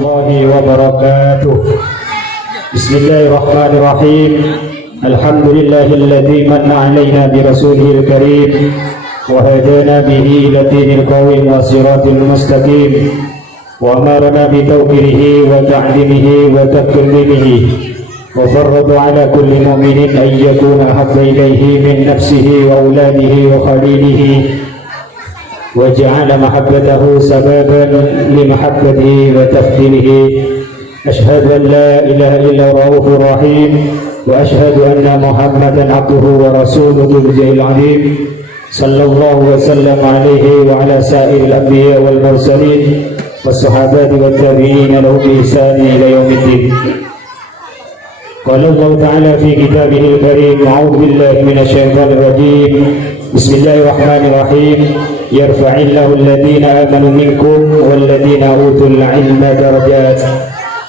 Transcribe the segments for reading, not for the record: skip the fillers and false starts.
warahmatullahi wabarakatuh. Bismillahirrahmanirrahim. Alhamdulillahilladzi manna 'alaina bi rasulihil karim wa hadana bihi ila dinil qawim wa siratil mustaqim wa amarna bi tawqirihi wa ta'limihi wa takrimihi wa farrada 'ala kulli mu'minin an yakuna habba ilayhi min nafsihi wa auladihi wa khalilihi وجعل محبته سببا لمحبته وتفضيله. أشهد أن لا إله إلا الرؤوف الرحيم وأشهد أن محمدا عبده ورسوله ذو الجلال العظيم صلى الله وسلم عليه وعلى سائر الأنبياء والمرسلين والصحابة والتابعين له بإحسان إلى يوم الدين. قال الله تعالى في كتابه الكريم: أعوذ بالله من الشيطان الرجيم. بسم الله الرحمن الرحيم. يرفع الله الذين آمنوا منكم والذين أوتوا العلم درجات.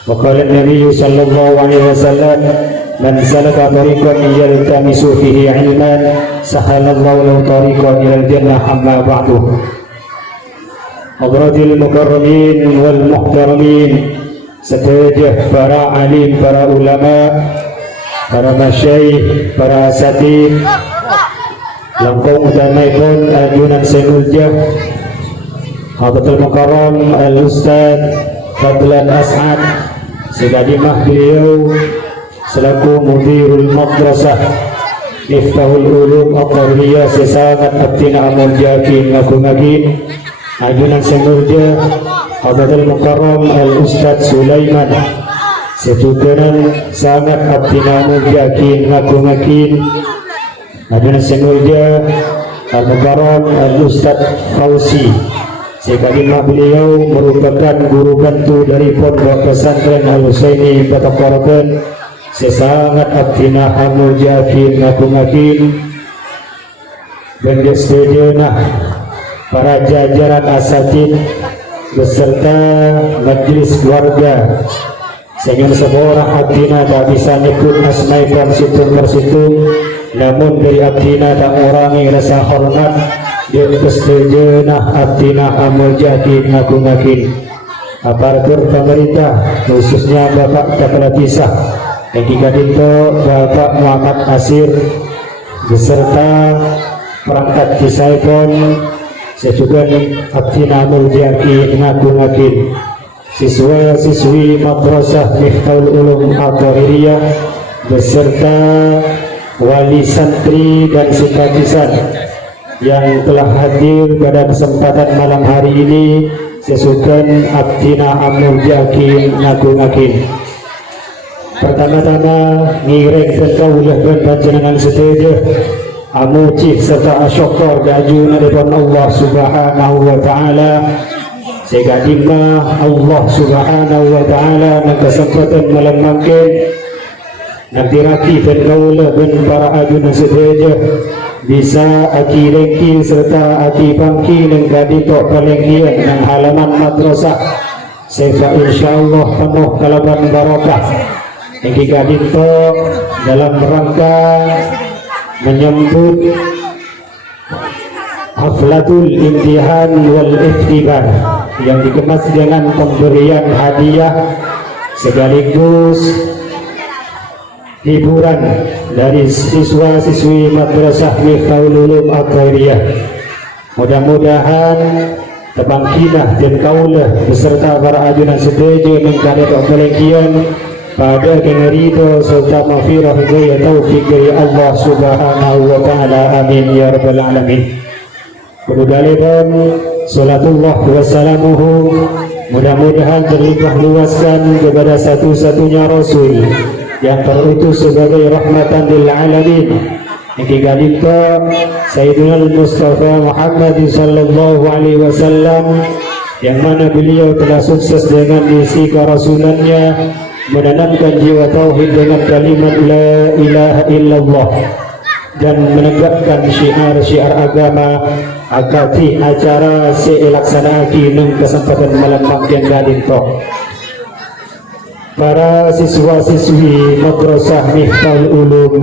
وقال النبي صلى الله عليه وسلم: من سلك طريقا يلتمس فيه علما سهل الله له طريقا إلى الجنة. أما بعد. Hadratil mukarramin wal muhtaramin, setujuh para alim, para ulama, para masyayikh, para asatid, langkung utamaipun ajunan senulja Hadratul Mukarram Al-Ustaz Fadlan As'ad, sekadimah beliau selaku Mudirul Madrasah Miftahul Ulum Al-Qariyah sesangat abdina amul jakin ngagungagin ajunan senulja Hadratul Mukarram Al-Ustaz Sulaiman, setujunan sangat abdina amul jakin ngagungagin ajunan senulja Al-Mukarram Al-Ustaz Fauzi, sekadimah beliau merupakan guru bantu dari Pondok Pesantren Al-Husaini Bataparakan sesangat abdina hamul jakin ngaku-ngakin bendesejenah para jajaran asatid beserta majelis keluarga sehingga seorang abdina tak bisa nyebut asmai persitung namun dari abdina tak mengurangi rasa hormat dan kesejenah abdina hamul jakin ngaku-ngakin aparatur pemerintah khususnya Bapak Kepala Desa yang dikadinto Bapak Muhammad Asir beserta perangkat desaipun sejugan abdina hamul jakin ngaku-ngakin siswa-siswi Madrasah Miftahul Ulum Al-Qariyah beserta wali santri dan simpatisan yang telah hadir pada kesempatan malam hari ini sesukan abdina amul jakin ngaku-ngakin. Pertama-tama ngireng kawulah dan panjenengan setuju amuji serta asyukur gajuna depan Allah Subhanahu wa taala. Segadima Allah Subhanahu wa taala nang kesempatan malam makin nanti raki dan kaulah dan para ajunan setuju bisa aki rengki serta aki bangki dan gadito palengkian dan halaman madrasah sefa insyaallah penuh kalaban barakah yang gadito dalam rangka menyambut haflatul imtihan wal iftibar yang dikemas dengan pemberian hadiah sekaligus hiburan dari siswa-siswi Madrasah Miftahul Ulum Al-Qariyah. Mudah-mudahan tebangkinah dan kaulah beserta para ajunan setuju mengkadat pelengkian pada kengerido serta maghfirah hidayah taufik dari Allah Subhanahu wa taala. Amin ya rabbal alamin. Kemudian salatullah wassalamuhu mudah-mudahan terlimpah luaskan kepada satu-satunya Rasul yang terutus sebagai rahmatan lil alamin yang digadinkan Sayyidina Mustafa Muhammad sallallahu alaihi wasallam yang mana beliau telah sukses dengan misi kerasulannya menanamkan jiwa tauhid dengan kalimat la ilaha illallah dan menegakkan syiar-syiar agama akati acara seelaksanaaki nang kesempatan malam makin gadinto. Para siswa-siswi Madrasah Miftahul Ulum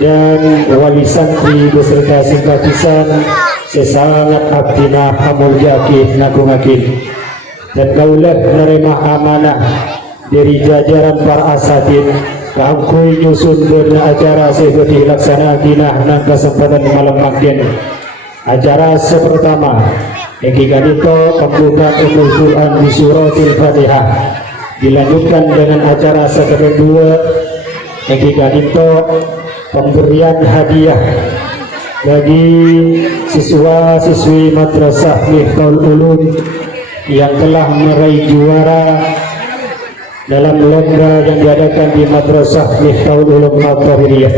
dan wali santri beserta simpatisan sesangat abdina hamul jakin ngaku-ngakin dan kaulah menerima amanah dari jajaran para asatid keangkui nyusun acara seperti laksana dinah dan kesempatan malam makin acara sepertama Eki Gadito pembukaan Ummul Quran di suratil Fatihah dilanjutkan dengan acara kedua Eki Gadito pemberian hadiah bagi siswa-siswi Madrasah Miftahul Ulum yang telah meraih juara dalam lomba yang diadakan di Madrasah Miftahul Ulum Al-Tahiriyah.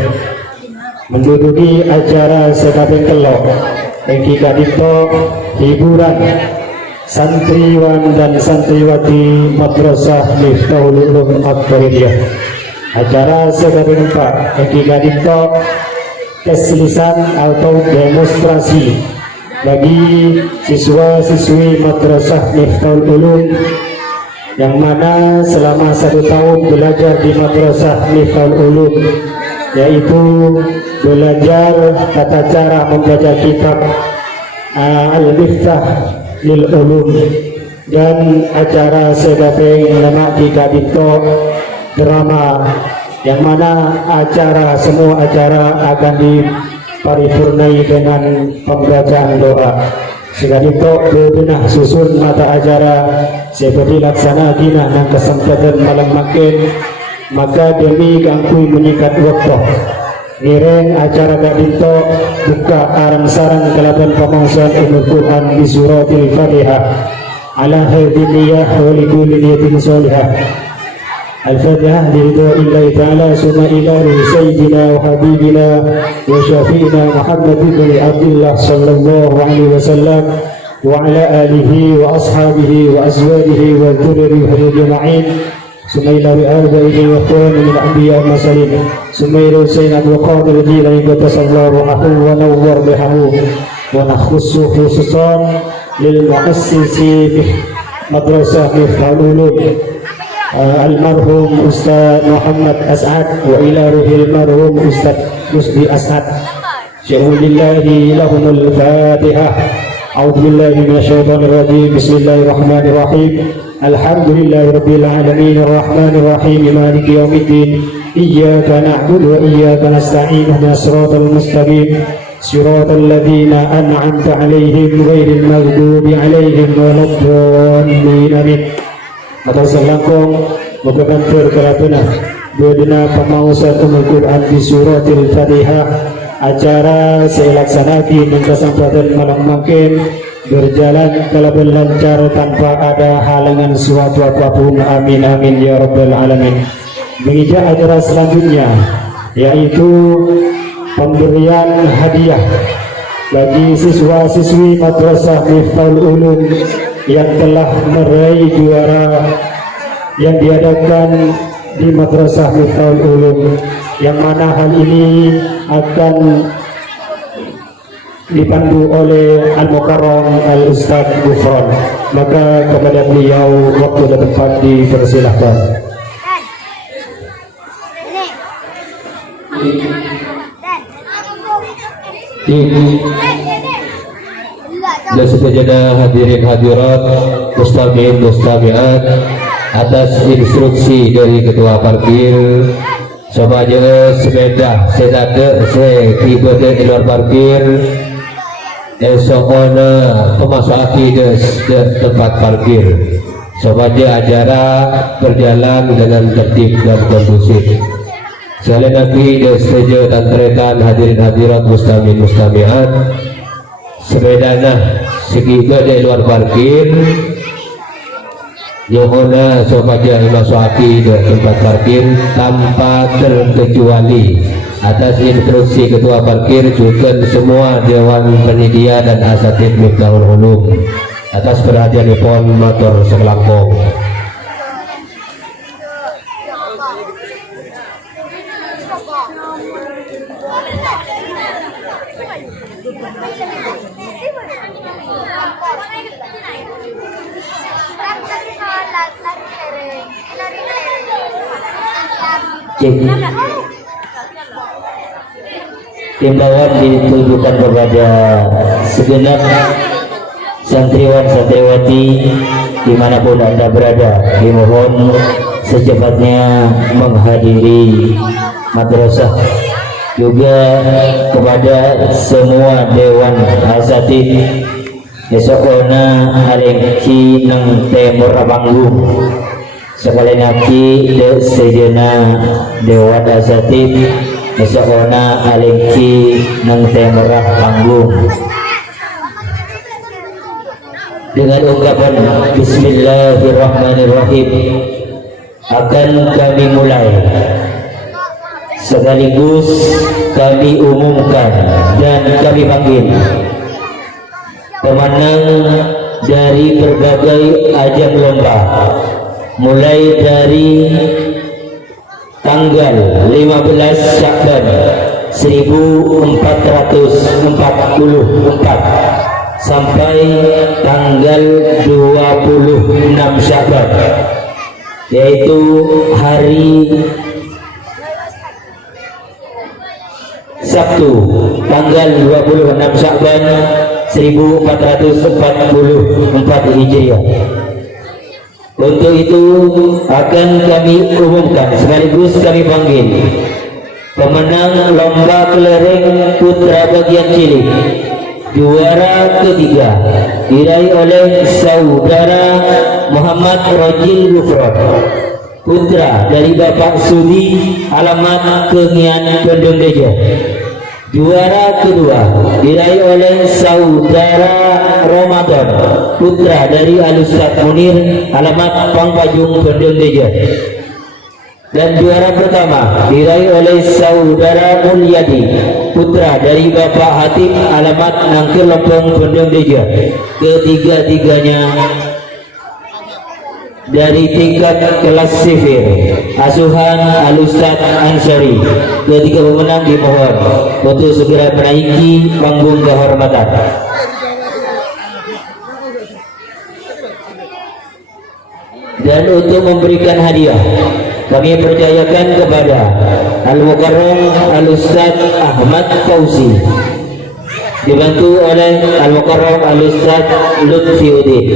Menduduki acara sekabeng kelok Eki Gadito hiburan santriwan dan santriwati Madrasah Miftahul Ulum Al-Tahiriyah. Acara sekabeng 4 Eki Gadito tes lisan atau demonstrasi bagi siswa-siswi Madrasah Miftahul Ulum yang mana selama 1 tahun belajar di Madrasah Miftahul Ulum, yaitu belajar tata cara membaca kitab Al-Miftah lil Ulum, dan acara segabeng nama Gadito drama yang mana semua acara akan diparipurnai dengan pembacaan doa. Segadito bebenah susun mata acara seperti laksana dinah dan kesempatan malam makin, maka demi gangkui menyikat waktu nireng acara Gadito buka arang-sarang kelaban pemangsan Ummul Quran di suratil Fatihah ala hadiniyah wa likulli niyatin sholihah. Al-Fatihah liridha'illahi ta'ala summa ila sayyidina wa habibina wa syafi'ina Muhammad ibn Abdullah sallallahu alaihi wasallam wa ala alihi wa ashabihi wa azwajihi wa dhurriyyatihi ajma'in summa ila bi'abaihi wa ikhwani min anbiya wa mursalin summa ila sayyidina Abdul Qadir Jilani qaddasallahu ruhahu wa nawwar bihahu wa nakhussu khususan lil muassisi Madrasah Miftahul Ulum almarhum Ustaz Muhammad As'ad wa ila ruhil marhum Ustaz Musdi As'ad. Syuhurillahi lahumul Fatihah. A'udzu billahi minasyaitonir rajim. Bismillahirrahmanirrahim. Alhamdulillahi rabbil alamin arrahmanir rahim maliki yaumiddin. Iyyaka na'budu wa iyyaka nasta'in ihdinas siratal mustaqim. Siratal ladzina an'amta 'alaihim ghairil maghdubi 'alaihim waladdallin. Amin. Madrasah langkong menggunakan keratunah bedena pemausan Ummul Quran di suratil Fatihah. Acara selaksanaki dan kesempatan malam makin berjalan kalaban lancar tanpa ada halangan suatu apapun. Amin amin ya rabbal alamin. Menginjak acara selanjutnya yaitu pemberian hadiah bagi siswa-siswi Madrasah Miftahul Ulum yang telah meraih juara yang diadakan di Madrasah Miftahul Ulum, yang mana hal ini akan dipandu oleh Al-Mukarram Al-Ustaz Gufron. Maka kepada beliau waktu dan tempat dipersilahkan. Dan sejadah hadirin hadirat mustami'in mustami'at, atas instruksi dari ketua parkir semuanya sepeda sedade tiba di luar parkir esokona pemasaki di tempat parkir semuanya acara berjalan dengan tertib dan kondusif. Sekali lagi setuju dan teretan hadirin hadirat mustami'in mustami'at, sepedana segiga di luar parkir Yohona sopaja imasuaki di tempat parkir tanpa terkecuali atas instruksi ketua parkir juga semua dewan penyedia dan asatid Miftahul Ulum. Atas perhatian pon motor sekelangkong. Himbauan ditujukan kepada segenap santriwan santriwati dimanapun Anda berada, dimohon secepatnya menghadiri madrasah. Juga kepada semua dewan asatidz esokna harengki nang temur panggung sekali naki de sejeuna dewan asatidz esokna harengki nang temur panggung dengan ungkapan Bismillahirrahmanirrahim akan kami mulai, sekaligus kami umumkan dan kami panggil pemenang dari berbagai ajang lomba, mulai dari tanggal 15 Syakban 1444 sampai tanggal 26 Syakban, yaitu hari Sabtu tanggal 26 Syakban 1444 Hijriah. Untuk itu akan kami umumkan sekaligus kami panggil pemenang lomba kelereng putra bagian cilik juara ketiga diraih oleh saudara Muhammad Rojil Gufron, putra dari Bapak Sudi, alamat Kengian Pendondejo. Juara kedua diraih oleh saudara Ramadan, putra dari Al-Ustaz Munir, alamat Pangpajung Pendondejo. Dan juara pertama diraih oleh saudara Mulyadi, putra dari Bapak Hatip, alamat Nangkir Lempeng Pendondejo. Ketiga-tiganya dari tingkat kelas sifir asuhan Al-Ustaz Ansori. Ketiga pemenang dimohon untuk segera menaiki panggung kehormatan. Dan untuk memberikan hadiah, kami percayakan kepada Al-Mukarram Al-Ustaz Ahmad Fauzi, dibantu oleh Al-Mukarram Al-Ustaz Lutfi Udin.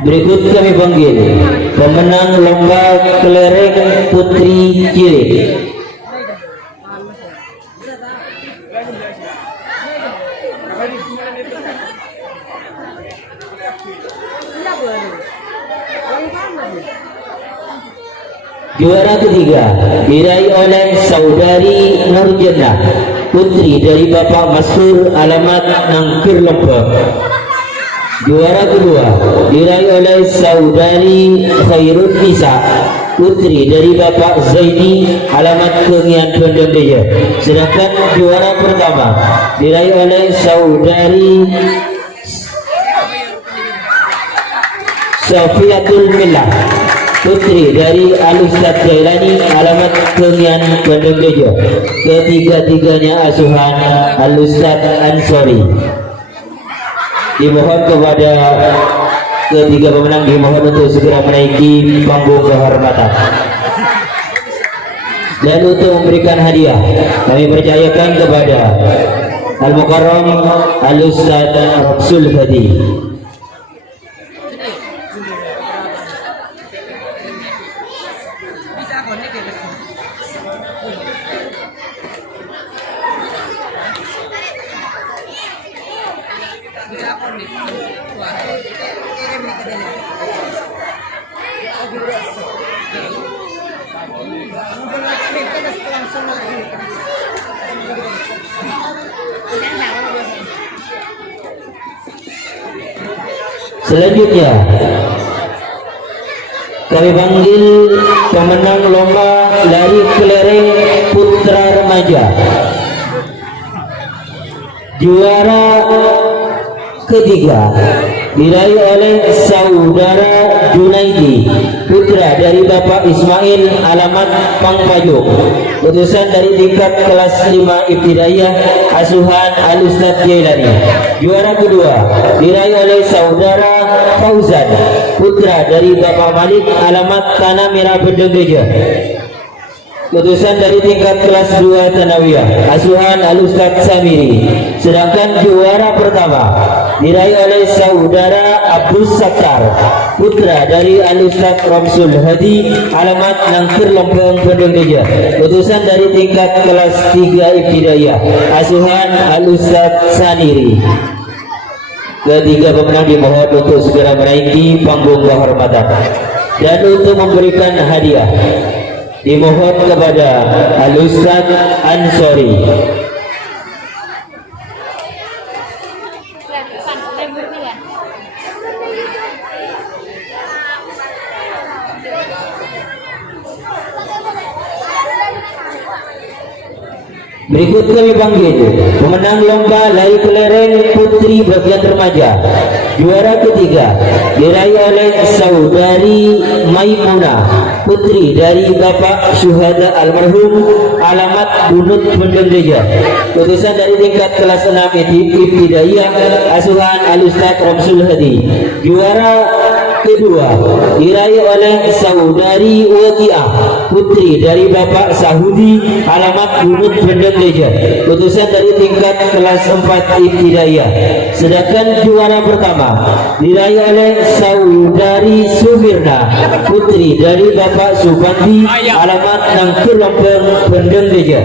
Berikut kami panggil pemenang lomba kelereng putri cilik. Juara ketiga diraih oleh saudari Nurjannah, putri dari Bapak Masur, alamat Nangkir Lempeng. Juara kedua diraih oleh saudari Khairun Nisa, putri dari Bapak Zaini, alamat Kengian Pendondejo. Sedangkan juara pertama diraih oleh saudari Sofiatul Millah, putri dari Al-Ustaz Jailani, alamat Kengian Pendondejo. Ketiga-tiganya asuhan Al-Ustaz Ansori. Dimohon kepada ketiga pemenang dimohon untuk segera menaiki panggung kehormatan. Dan untuk memberikan hadiah, kami percayakan kepada Al-Mukarram Al-Ustaz Rasul Hadi. Selanjutnya kami panggil pemenang lomba lari kelereng putra remaja. Juara ketiga diraih oleh saudara Junaidi, putra dari Bapak Ismail, alamat Pangpajung. Utusan dari tingkat kelas 5 Ibtidaiyah asuhan Al-Ustaz Jailani. Juara kedua diraih oleh saudara Fauzan, putra dari Bapak Malik, alamat Tanah Merah Bedenggeja. lulusan dari tingkat kelas 2 Thanawiyah, asuhan Al-Ustaz Samiri. Sedangkan juara pertama diraih oleh saudara Abdus Sattar, putra dari Al-Ustaz Ramsul Hadi, alamat Nangkir Lompong Bandung Deja, lulusan dari tingkat kelas 3 Ibtidaiyah, asuhan Al-Ustaz Saniri. Ketiga pemenang dimohon untuk segera menaiki panggung kehormatan dan untuk memberikan hadiah dimohon kepada Al-Ustaz Ansori. Berikut kami panggil pemenang lomba lari kelereng putri bagian remaja. Juara ketiga diraih oleh saudari Maimunah, putri dari Bapak Syuhada almarhum, alamat Bunut Bandung Deja, lulusan dari tingkat kelas 6 Ibtidaiyah, asuhan Al-Ustaz Ramsul Hadi. Juara kedua diraih oleh saudari Waqiah, putri dari Bapak Sahudi, alamat Bunut Bandung Deja, lulusan dari tingkat kelas 4 Ibtidaiyah. Sedangkan juara pertama diraih oleh saudari Sumirna, putri dari Bapak Subandi, alamat Nangkir Lompong Bandung Deja,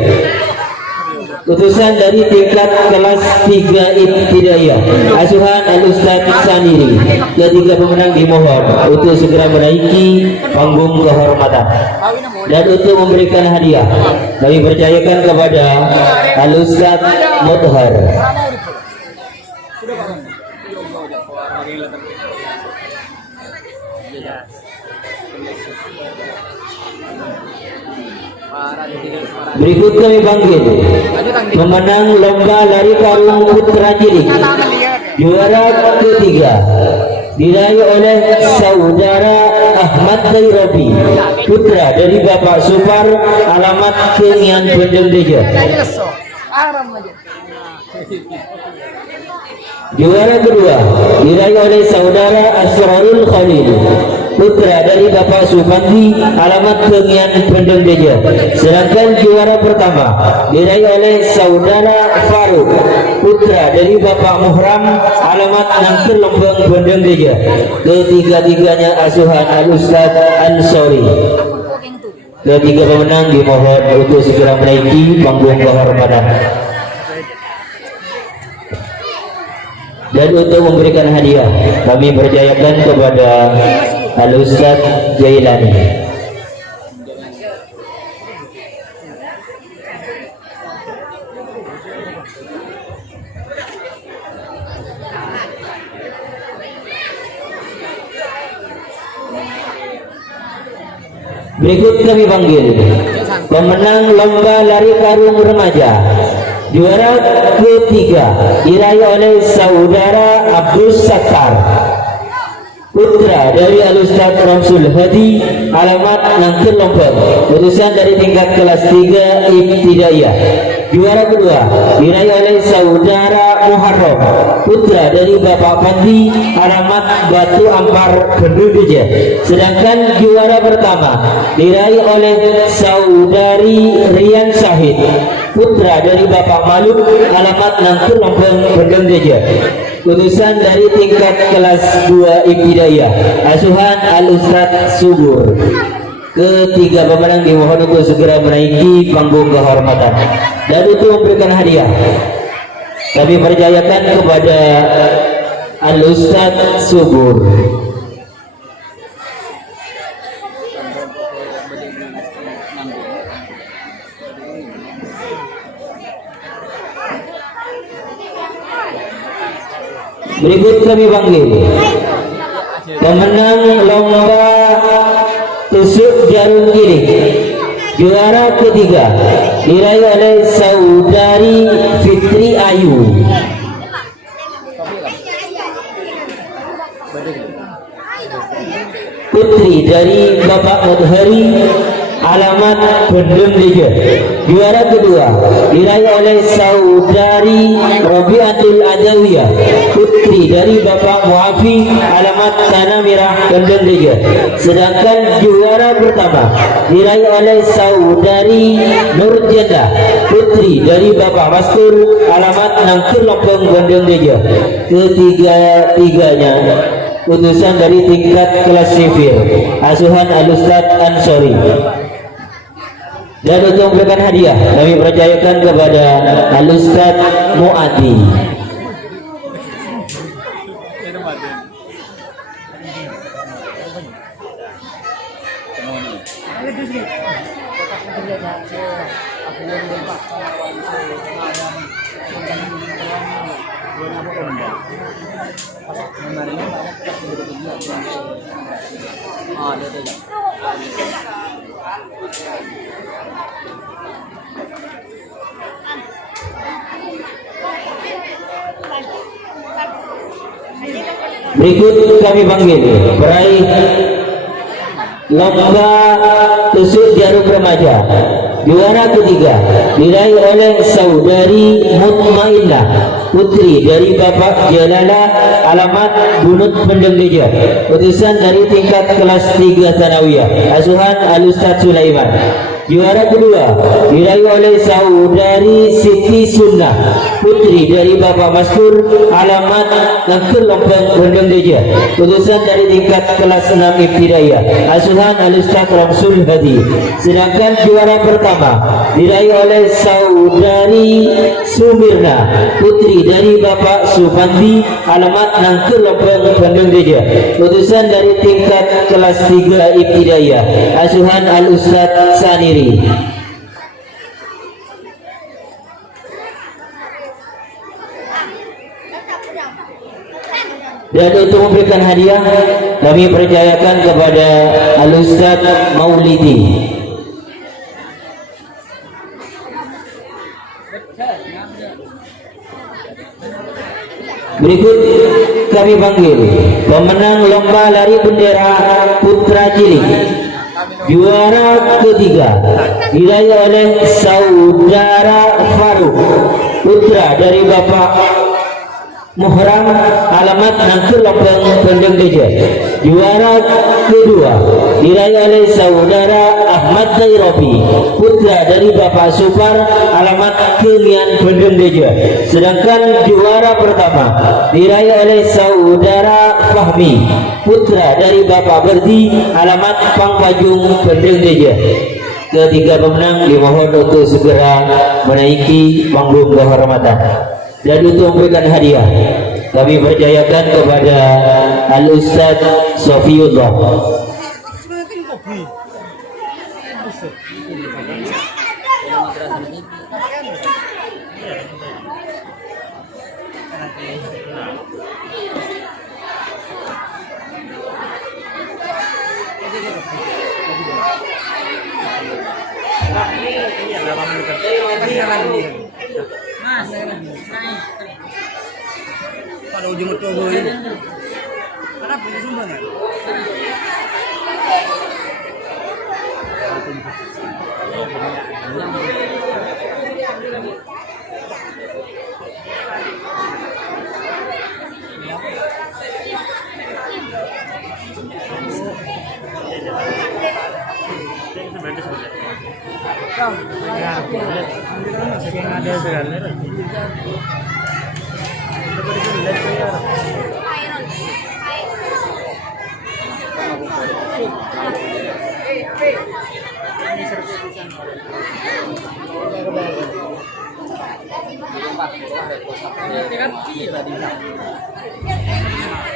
lulusan dari tingkat kelas 3 Ibtidaiyah, asuhan Al-Ustaz Saniri. Ketiga pemenang dimohon untuk segera menaiki panggung kehormatan dan untuk memberikan hadiah kami percayakan kepada Al-Ustaz Mudhar. Berikut kami panggil pemenang lomba lari karung putra cilik. Juara ketiga diraih oleh saudara Ahmad Dairabi, putra dari Bapak Supar, alamat Kengian Bandung Deja. Juara kedua diraih oleh saudara Asrarul Khalil, putra dari Bapak Supandi, alamat Kengian Bandung Deja. Sedangkan juara pertama diraih oleh saudara Faruk, putra dari Bapak Muhram, alamat Nangkir Lompong Bandung Deja. Ketiga-tiganya asuhan Al-Ustaz Ansori. Ketiga pemenang dimohon untuk segera menaiki panggung kehormatan dan untuk memberikan hadiah kami percayakan kepada Al-Ustaz Jailani. Berikut kami panggil pemenang lomba lari karung remaja. Juara ketiga diraih oleh saudara Abdus Sattar, putra dari Al-Ustaz Ramsul Hadi, alamat Nangkir Lompong, lulusan dari tingkat kelas 3 Ibtidaiyah. Juara kedua diraih oleh saudara Muharram, putra dari Bapak Pandi, alamat Batu Ampar Bandung Deja. Sedangkan juara pertama diraih oleh saudari Rian Syahid, putra dari Bapak Maluk, alamat Nangkir Lompong Bandung Deja, lulusan dari tingkat kelas 2 Ibtidaiyah, asuhan Al-Ustaz Subur. Ketiga pemenang dimohon untuk segera menaiki panggung kehormatan dan untuk memberikan hadiah kami percayakan kepada Al-Ustaz Subur. Berikut kami panggil pemenang lomba tusuk jarum giring. Juara ketiga diraih oleh saudari Fitri Ayu, putri dari Bapak Mudhari, alamat Bendem Deja. Juara kedua diraih oleh saudari Robiatul Adawiyah, putri dari Bapak Muafi, alamat Tanah Merah Bendem Deja. Sedangkan juara pertama diraih oleh saudari Nur Jenda, putri dari Bapak Maskur, alamat Nangkir Lompong Bendem Deja. Ketiga-tiganya utusan dari tingkat kelas sivil asuhan Al-Ustadz Ansori. Dan untuk memberikan hadiah kami percayakan kepada Al-Ustadz Mu'adi. Berikut kami panggil peraih lomba tusuk jarum remaja. Juara ketiga diraih oleh saudari Mutmainnah, putri dari Bapak Jalala, alamat Bunut Bendem Deja. Utusan dari tingkat kelas 3 Sanawiyah asuhan Al-Ustadz Sulaiman. Juara kedua diraih oleh saudari Siti Sunnah, putri dari Bapak Maskur, alamat Nangkir Lompong Bendem Deja. Utusan dari tingkat kelas 6 Ibtidaiyah asuhan Al-Ustadz Ramsul Hadi. Sedangkan juara pertama diraih oleh saudari Sumirna, putri dari Bapak Supandi, alamat Nangkir Lompong Bendem Deja. Utusan dari tingkat kelas 3 Ibtidaiyah asuhan Al-Ustadz Saniri. Dan untuk memberikan hadiah kami percayakan kepada Al-Ustadz Maulidi. Berikut kami panggil pemenang lomba lari bendera putra cilik. Juara ketiga diraih oleh saudara Faruk, putra dari Bapak Muhram, alamat Nangkir Lompong Bendem Deja. Juara kedua diraih oleh saudara Ahmad Nairobi, putra dari Bapak Supar, alamat Kilian Bendem Deja. Sedangkan juara pertama diraih oleh saudara Fahmi, putra dari Bapak Berdi, alamat Pangpajung Bendem Deja. Ketiga pemenang dimohon untuk segera menaiki panggung kehormatan. Dan untuk memberikan hadiah kami percayakan kepada Al-Ustadz Sofiullah. Pada ujung itu ada punya sumbernya.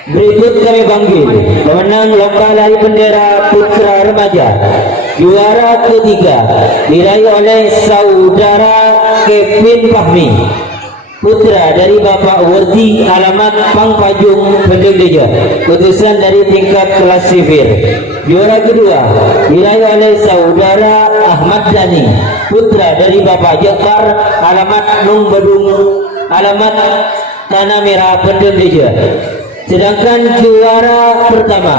Berikut kami panggil pemenang lomba lari bendera putra remaja. Juara ketiga diraih oleh saudara Kevin Fahmi, putra dari Bapak Wardi, alamat Pangpajung Bendem Deja. Utusan dari tingkat kelas sivil. Juara kedua diraih oleh saudara Ahmad Dani, putra dari Bapak Jakar, alamat Nung Bedung, alamat Tanah Merah Bendem Deja. Sedangkan juara pertama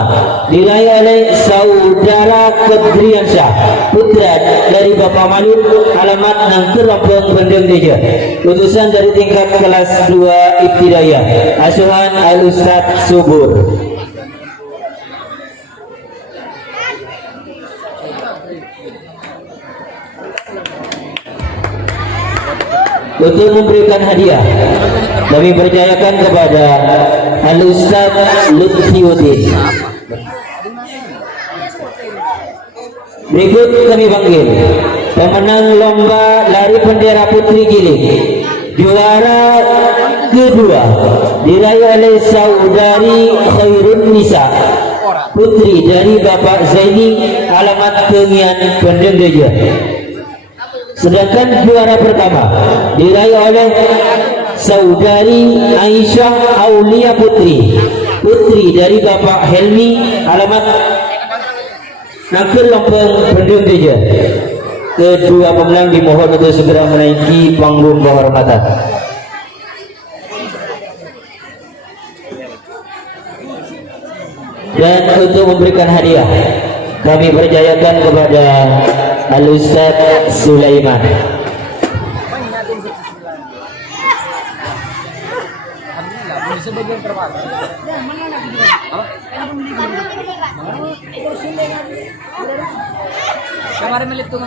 diraih oleh saudara Kedriansyah, putra dari Bapak Maluk, alamat Nangker Lampung Bandung Deja. Lulusan dari tingkat kelas 2 Ibtidaiyah, asuhan Al Ustadz Subur. Untuk memberikan hadiah, kami percayakan kepada Al Ustadz Lutfiuddin. Berikut kami panggil pemenang lomba lari bendera putri giling, juara kedua diraih oleh saudari Khairun Nisa, putri dari Bapak Zaini, alamat Kengian Bandung Deja. Sedangkan juara pertama diraih oleh saudari Aisyah Aulia Putri, putri dari Bapak Helmi, alamat Nangker Lampung Bandung Deja. Kedua pemenang dimohon untuk segera menaiki panggung kehormatan. Dan untuk memberikan hadiah, kami percayakan kepada Al Ustadz Sulaiman.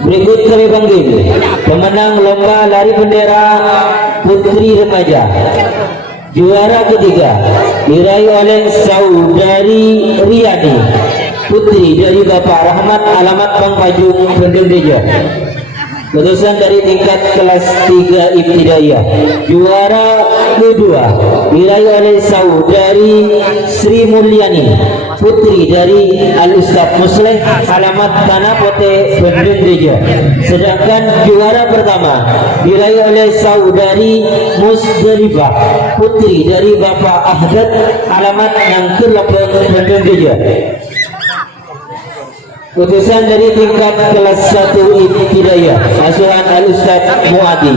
Berikut kami panggil pemenang lomba lari bendera putri remaja, juara ketiga diraih oleh saudari Riyani, putri dari Bapak Rahmat, alamat Bang Pajung Bandung Deja. Lulusan dari tingkat kelas 3 Ibtidaiyah, juara kedua diraih oleh saudari Sri Mulyani, putri dari Al Ustadz Musleh, alamat Tanah Pote Bandung Deja. Sedangkan juara pertama diraih oleh saudari Musdalifah, putri dari Bapak Ahdad, alamat Nangker Lampung Bandung Deja. Utusan dari tingkat kelas 1 Ibtidaiyah, asuhan Al Ustadz Muadi.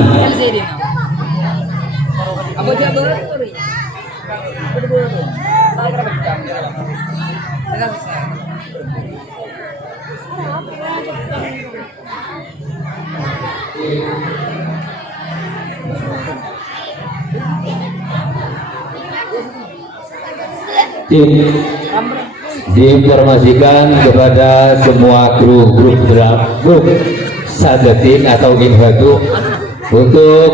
Diinformasikan kepada semua grup Sadetin atau Inhadu untuk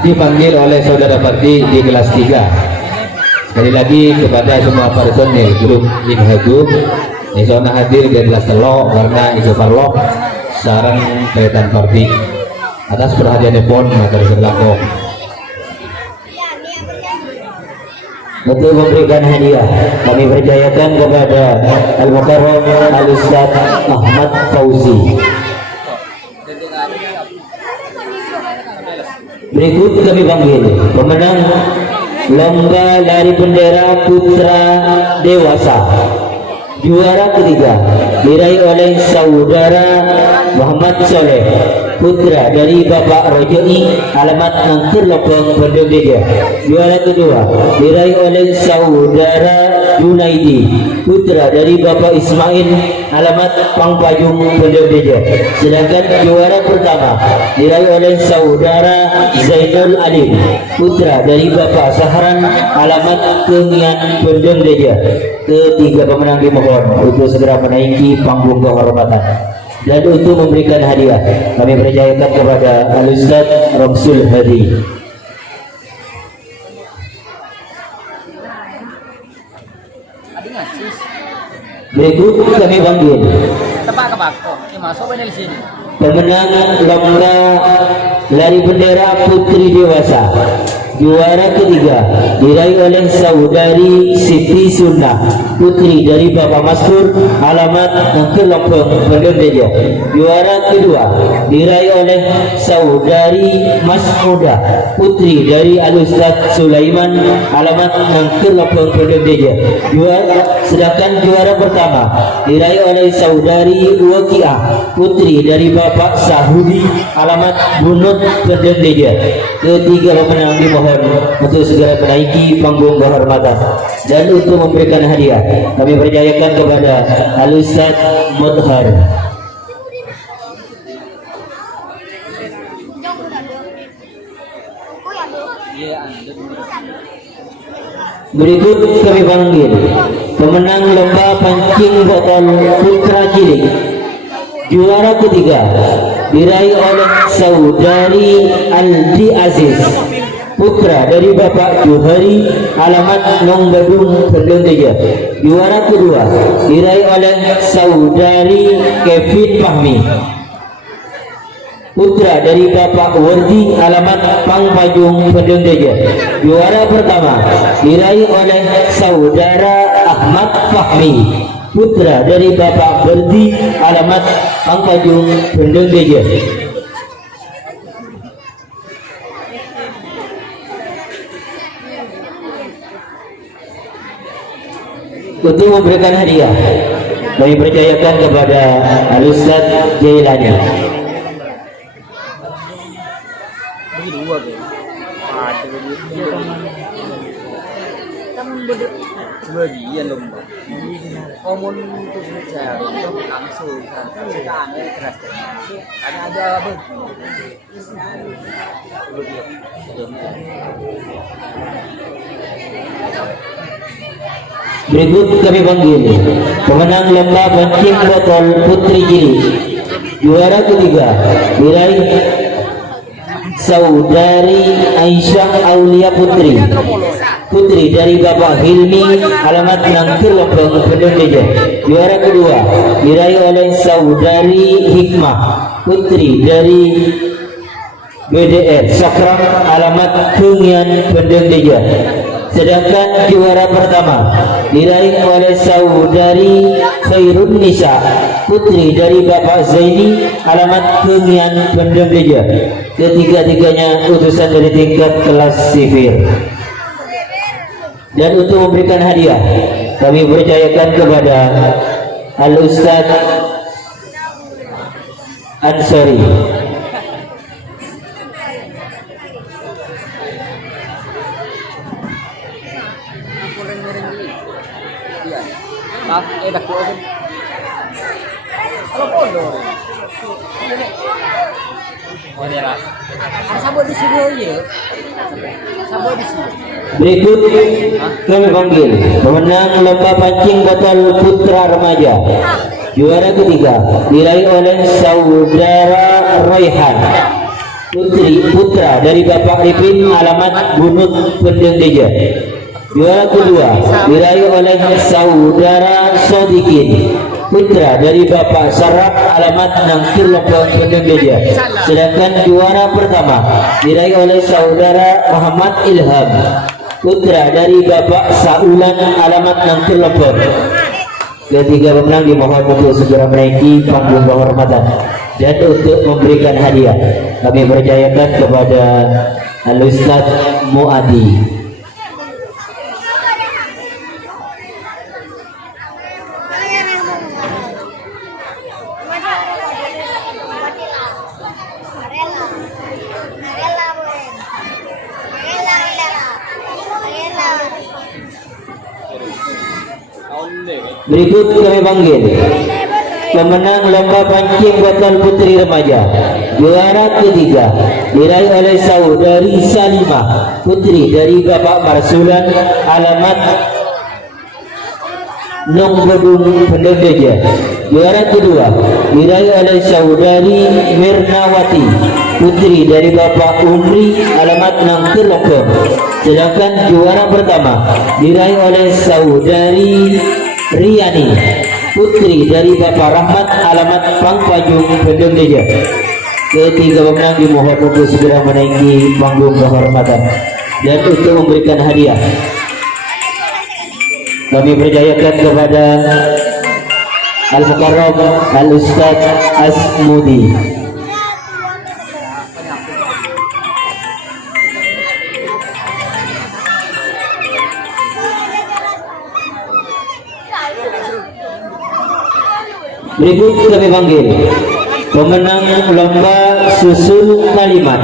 dipanggil oleh saudara Parti di kelas 3. Sekali lagi kepada semua personil grup Inhadu Isona hadir di kelas telo karena iso parlo sarang kaitan Parti atas perhatiannya pun materi sebelako. Untuk memberikan hadiah, kami percayakan kepada Al-Mukarram Al Ustadz Ahmad Fauzi. Berikut kami panggil pemenang lomba lari bendera putra dewasa, juara ketiga diraih oleh saudara Muhammad Soleh, putra dari Bapak Rojoi, alamat Nangker Lampung Bandung Deja. Juara kedua diraih oleh saudara Junaidi, putra dari Bapak Ismail, alamat Pangpajung Bandung Deja. Sedangkan juara pertama diraih oleh saudara Zainul Alim, putra dari Bapak Sahran, alamat Kengian Bandung Deja. Ketiga pemenang dimohon untuk segera menaiki panggung kehormatan. Dan untuk memberikan hadiah, kami percayakan kepada Al Ustadz Ramsul Hadi. Berikut kami panggil pemenang lomba lari bendera putri dewasa, juara ketiga diraih oleh saudari Siti Sunnah, putri dari Bapak Maskur, alamat Nangker Lampung Bandung Deja. Juara kedua diraih oleh saudari Masmuda, putri dari Al Ustadz Sulaiman, alamat Nangker Lampung Bandung Deja. Sedangkan juara pertama diraih oleh saudari Wakiah, putri dari Bapak Sahudi, alamat Bunut Bandung Deja. Ketiga pemenang dimohon dimohon untuk segera menaiki panggung kehormatan. Dan untuk memberikan hadiah kami percayakan kepada Al-Ustaz Mudhar. Berikut kami panggil pemenang lomba pancing botol putra cilik juara ketiga diraih oleh saudari Aldi Aziz, putra dari Bapak Juhari, alamat Nong Badung, Kendeng Teja. Juara kedua diraih oleh saudari Kevin Fahmi, putra dari Bapak Wardi, alamat Pangpajung, Kendeng Teja. Juara pertama diraih oleh saudara Ahmad Fahmi, putra dari Bapak Berdi, alamat Pangpajung, Kendeng Teja. Untuk memberikan hadiah kami percayakan kepada Al-Ustaz Jailani. Sebagian lomba. Omon itu saya itu langsung kita aneh keras. Karena ada Berikut kami panggil pemenang lomba pancing botol putri cilik juara ketiga diraih saudari Aisyah Aulia Putri, putri dari Bapak Hilmi, alamat Nangkir Lembang, Kendeng Teja. Juara kedua diraih oleh saudari Hikmah, putri dari BDR Sakram, alamat Kengian, Kendeng Teja. Sedangkan juara pertama diraih oleh saudari Khairun Nisa, putri dari Bapak Zaini, alamat Kengian, Kendeng Teja. Ketiga-tiganya utusan dari tingkat kelas sivil. Dan untuk memberikan hadiah kami percayakan kepada Al-Ustaz Ansori. Berikut kami panggil pemenang lomba pancing botol putra remaja juara ketiga diraih oleh saudara Raihan, putra dari Bapak Ripin, alamat Bunut, Kendeng Teja. Juara kedua diraih oleh saudara Sodikin, putra dari Bapak Sarap, alamat Nangkir Lembang, Kendeng Teja. Sedangkan juara pertama diraih oleh saudara Muhammad Ilham, putra dari Bapak Saulan, alamat Nangkir Lembang. Ketiga pemenang dimohon untuk segera menaiki panggung kehormatan. Dan untuk memberikan hadiah kami percayakan kepada Al-Ustaz Muadi. Berikut kami panggil pemenang lomba pancing botol putri remaja juara ketiga diraih oleh saudari Salimah, putri dari Bapak Marsulan, alamat Nong Badung, Kendeng Teja. Juara kedua diraih oleh saudari Mirnawati, putri dari Bapak Umri, alamat Nangkir Lembang. Sedangkan juara pertama diraih oleh saudari Riani, putri dari Bapak Rahmat, alamat Pangpajung, Kendeng Teja. Ketiga pemenang dimohon untuk segera menaiki panggung kehormatan. Dan untuk memberikan hadiah kami percayakan kepada Al-Mukarram Al-Ustaz Asmudi. Berikut kami panggil pemenang lomba susun kalimat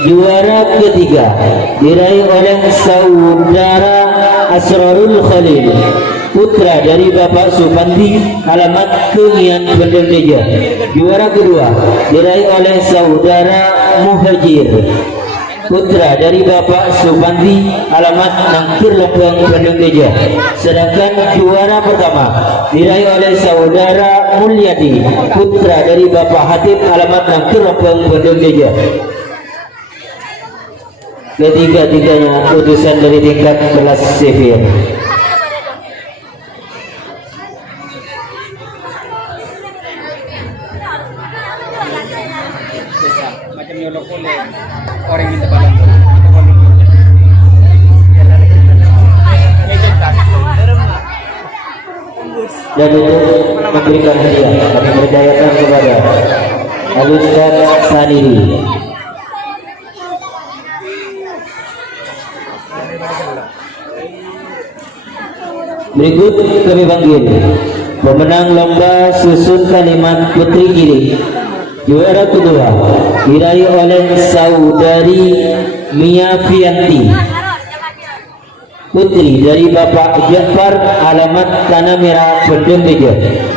Juara ketiga diraih oleh saudara Asrarul Khalil, putra dari Bapak Supandi, alamat Kengian Bendeng Deja. Juara kedua diraih oleh saudara Muhajir, putra dari Bapak Supandi, alamat Nangkir Lembang Bendeng Deja. Sedangkan juara pertama diraih oleh saudara Mulyadi, putra dari Bapak Hatib, alamat Nangkir Lembang Bendeng Deja. Ketiga-tiganya utusan dari tingkat kelas sivil. Macam nyolok oleh orang minta balang. Dan itu memberikan hadiah kami percayakan kepada Al-Ustaz Saniri. Berikut kami panggil pemenang lomba susun kalimat putri kiri. Juara kedua diraih oleh saudari Mia Fianti, putri dari Bapak Jafar, alamat Tanah Merah Bendeng Deja.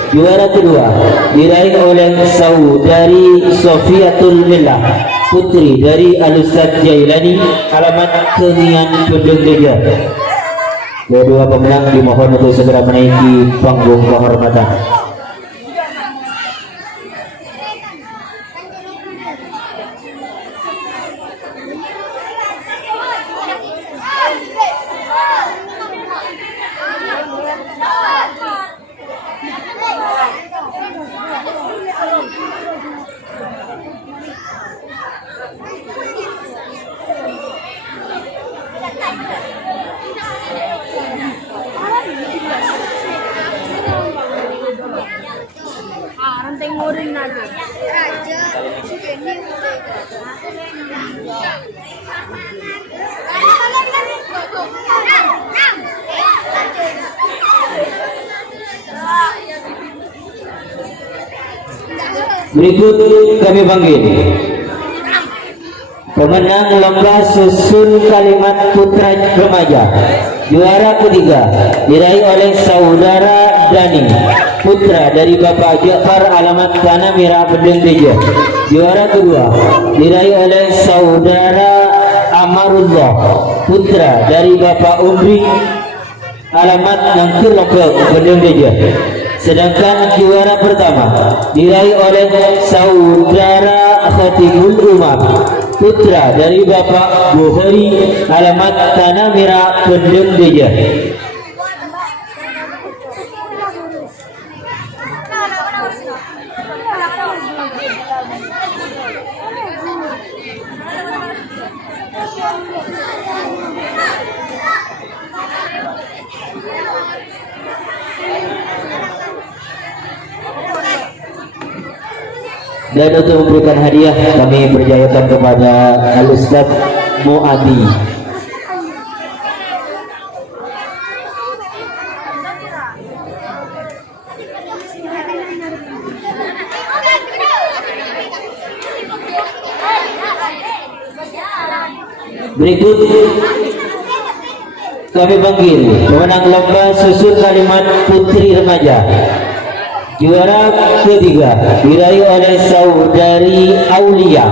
Juara kedua diraih oleh saudari Sofiatul Millah, putri dari Al-Ustaz Jailani, alamat Kengian Bendeng Deja. Kedua pemenang dimohon untuk segera menaiki panggung kehormatan. Berikut kami panggil pemenang lomba susun kalimat putra remaja. Juara ketiga diraih oleh saudara Dani, putra dari Bapak Jafar, alamat Tanah Merah Bendeng Deja. Juara kedua diraih oleh saudara Amarullah, putra dari Bapak Umri, alamat Nangkir Lembang Bendeng Deja. Sedangkan juara pertama diraih oleh saudara Khatibul Umar, putra dari Bapak Bukhari, alamat Tanah Merah Bendeng Deja. Dan untuk memberikan hadiah kami percayakan kepada Al-Ustaz Muadi. Berikut kami panggil pemenang lomba susun kalimat putri remaja. Juara ketiga diraih oleh saudari Aulia,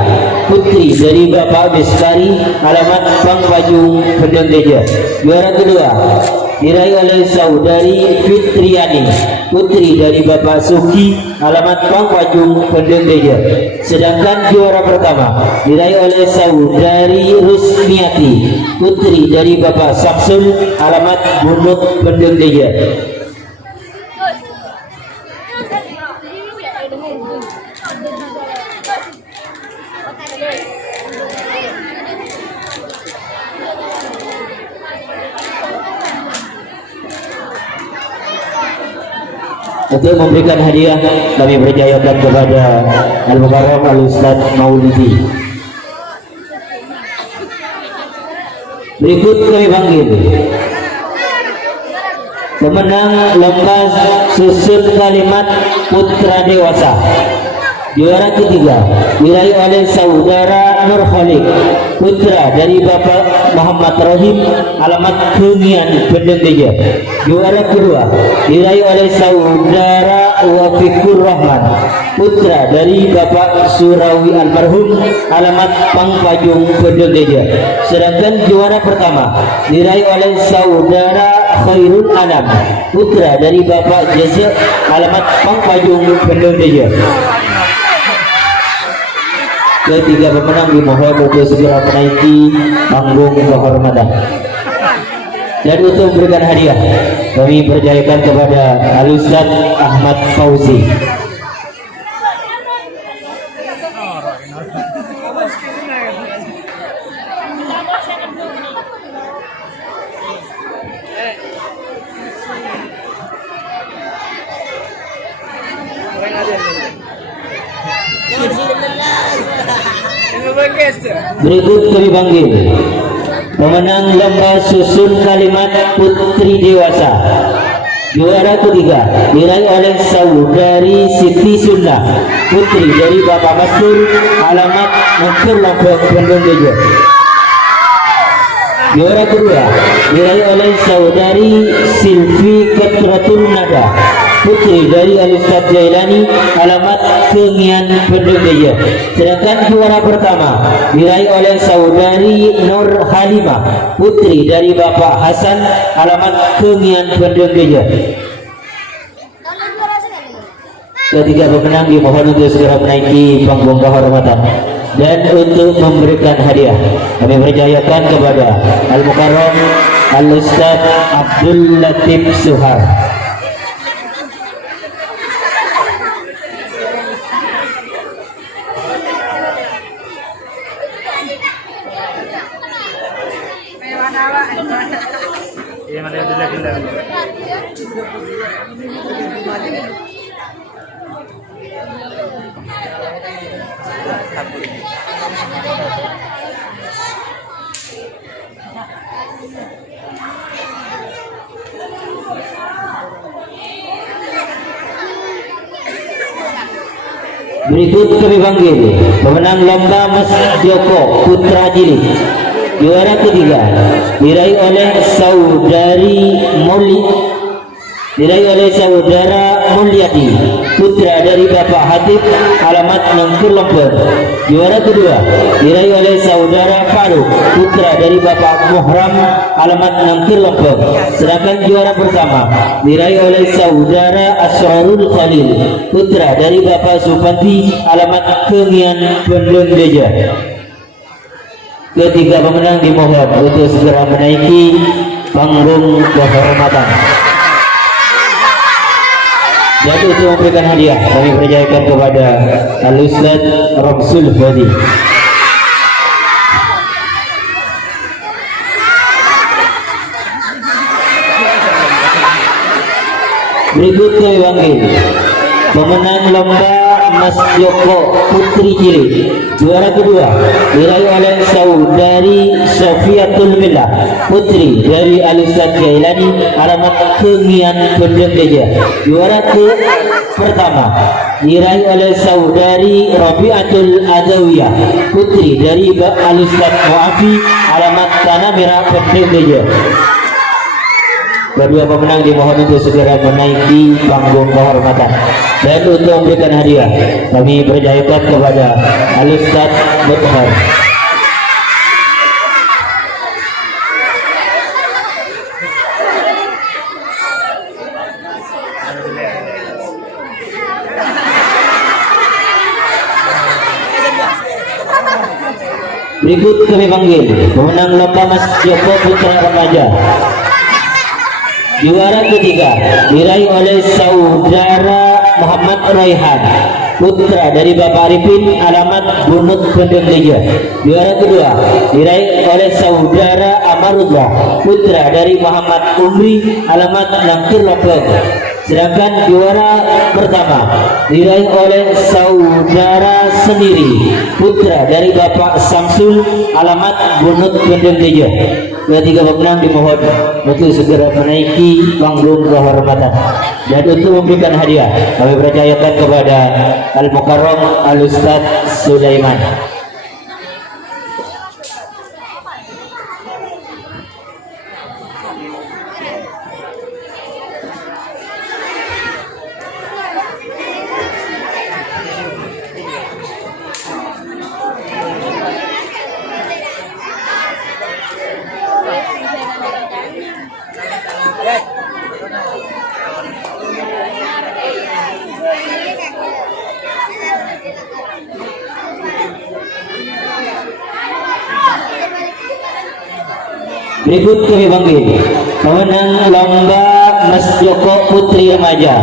putri dari Bapak Beskari, alamat Bang Pajung Bendeng Deja. Juara kedua diraih oleh saudari Fitriani, putri dari Bapak Suki, alamat Bang Pajung Bendeng Deja. Sedangkan juara pertama diraih oleh saudari Rusmiati, putri dari Bapak Samsul, alamat Bunut Bendeng Deja. Untuk memberikan hadiah kami percayakan kepada Al-Mukarram Al-Ustaz Maulidi. Berikut kami panggil pemenang lomba susun kalimat putra dewasa. Juara ketiga diraih oleh saudara Nur Khalik, putra dari Bapak Muhammad Rohim, alamat Kengian Pendendeja. Juara kedua diraih oleh saudara Wafikur Rahman, putra dari Bapak Surawi almarhum, alamat Pangpajung Pendendeja. Sedangkan juara pertama diraih oleh saudara Khairul Anam, putra dari Bapak Jasa, alamat Pangpajung Pendendeja. Ketiga pemenang dimohon untuk segera menaiki panggung kehormatan. Dan untuk memberikan hadiah, kami percayakan kepada Al-Ustaz Ahmad Fauzi. Berikut kami panggil pemenang lomba susun kalimat putri dewasa. Juara ketiga diraih oleh saudari Siti Sunnah, putri dari Bapak Mastur, alamat Mekar Lombok Pendendeja. Juara kedua diraih oleh saudari Silvi Ketratul Nada, putri dari Al-Ustaz Jailani, alamat Kengian Pendendeja. Sedangkan juara pertama diraih oleh saudari Nur Halimah, putri dari Bapak Hasan, alamat Kengian Pendendeja. Ketiga pemenang dimohon untuk segera menaiki panggung kehormatan. Dan untuk memberikan hadiah, kami percayakan kepada Al-Mukarram Al-Ustaz Abdul Latif Suhar. Berikut kami panggil pemenang lomba Mas Joko Putra Jili. Juara ketiga diraih oleh saudara Mulyadi, putra dari Bapak Hatib, alamat Nangkir Lombok. Juara kedua diraih oleh saudara Faruk, putra dari Bapak Muhram, alamat Nangkir Lombok. Sedangkan juara pertama diraih oleh saudara Asrarul Khalil, putra dari Bapak Supanti, alamat Kengian Pendendeja. Ketiga pemenang dimohon untuk segera menaiki panggung kehormatan. Dan untuk memberikan hadiah, kami percayakan kepada Al-Ustaz Ramsul Badi. Berikut kami panggil pemenang lomba Mas Joko Putri Cilik. Juara kedua diraih oleh saudari Sofiatul Millah, putri dari Al-Ustaz Jailani, alamat Kengian Pendendeja. Juara pertama diraih oleh saudari Rabiatul Adawiyah, putri dari Al-Ustaz Muafi, alamat Tanah Merah Pendendeja. Kedua pemenang dimohon untuk segera menaiki panggung kehormatan. Dan untuk memberikan hadiah, kami percayakan kepada Al-Ustaz Muthar. Berikut kami panggil pemenang lomba Mas Joko Putra Remaja. Juara ketiga diraih oleh saudara Muhammad Raihan, putra dari Bapak Arifin, alamat Bunut Pendendeja. Juara kedua diraih oleh saudara Amarullah, putra dari Muhammad Umri, alamat Nangkir Lombok. Sedangkan juara pertama diraih oleh saudara Sendiri, putra dari Bapak Samsul, alamat Bunut Pendendeja. Ketiga pemenang dimohon untuk segera menaiki panggung kehormatan. Dan untuk memberikan hadiah, kami percayakan kepada Al-Mukarram Al-Ustaz Sulaiman. Berikut kami panggil pemenang lomba Mas Joko Putri Remaja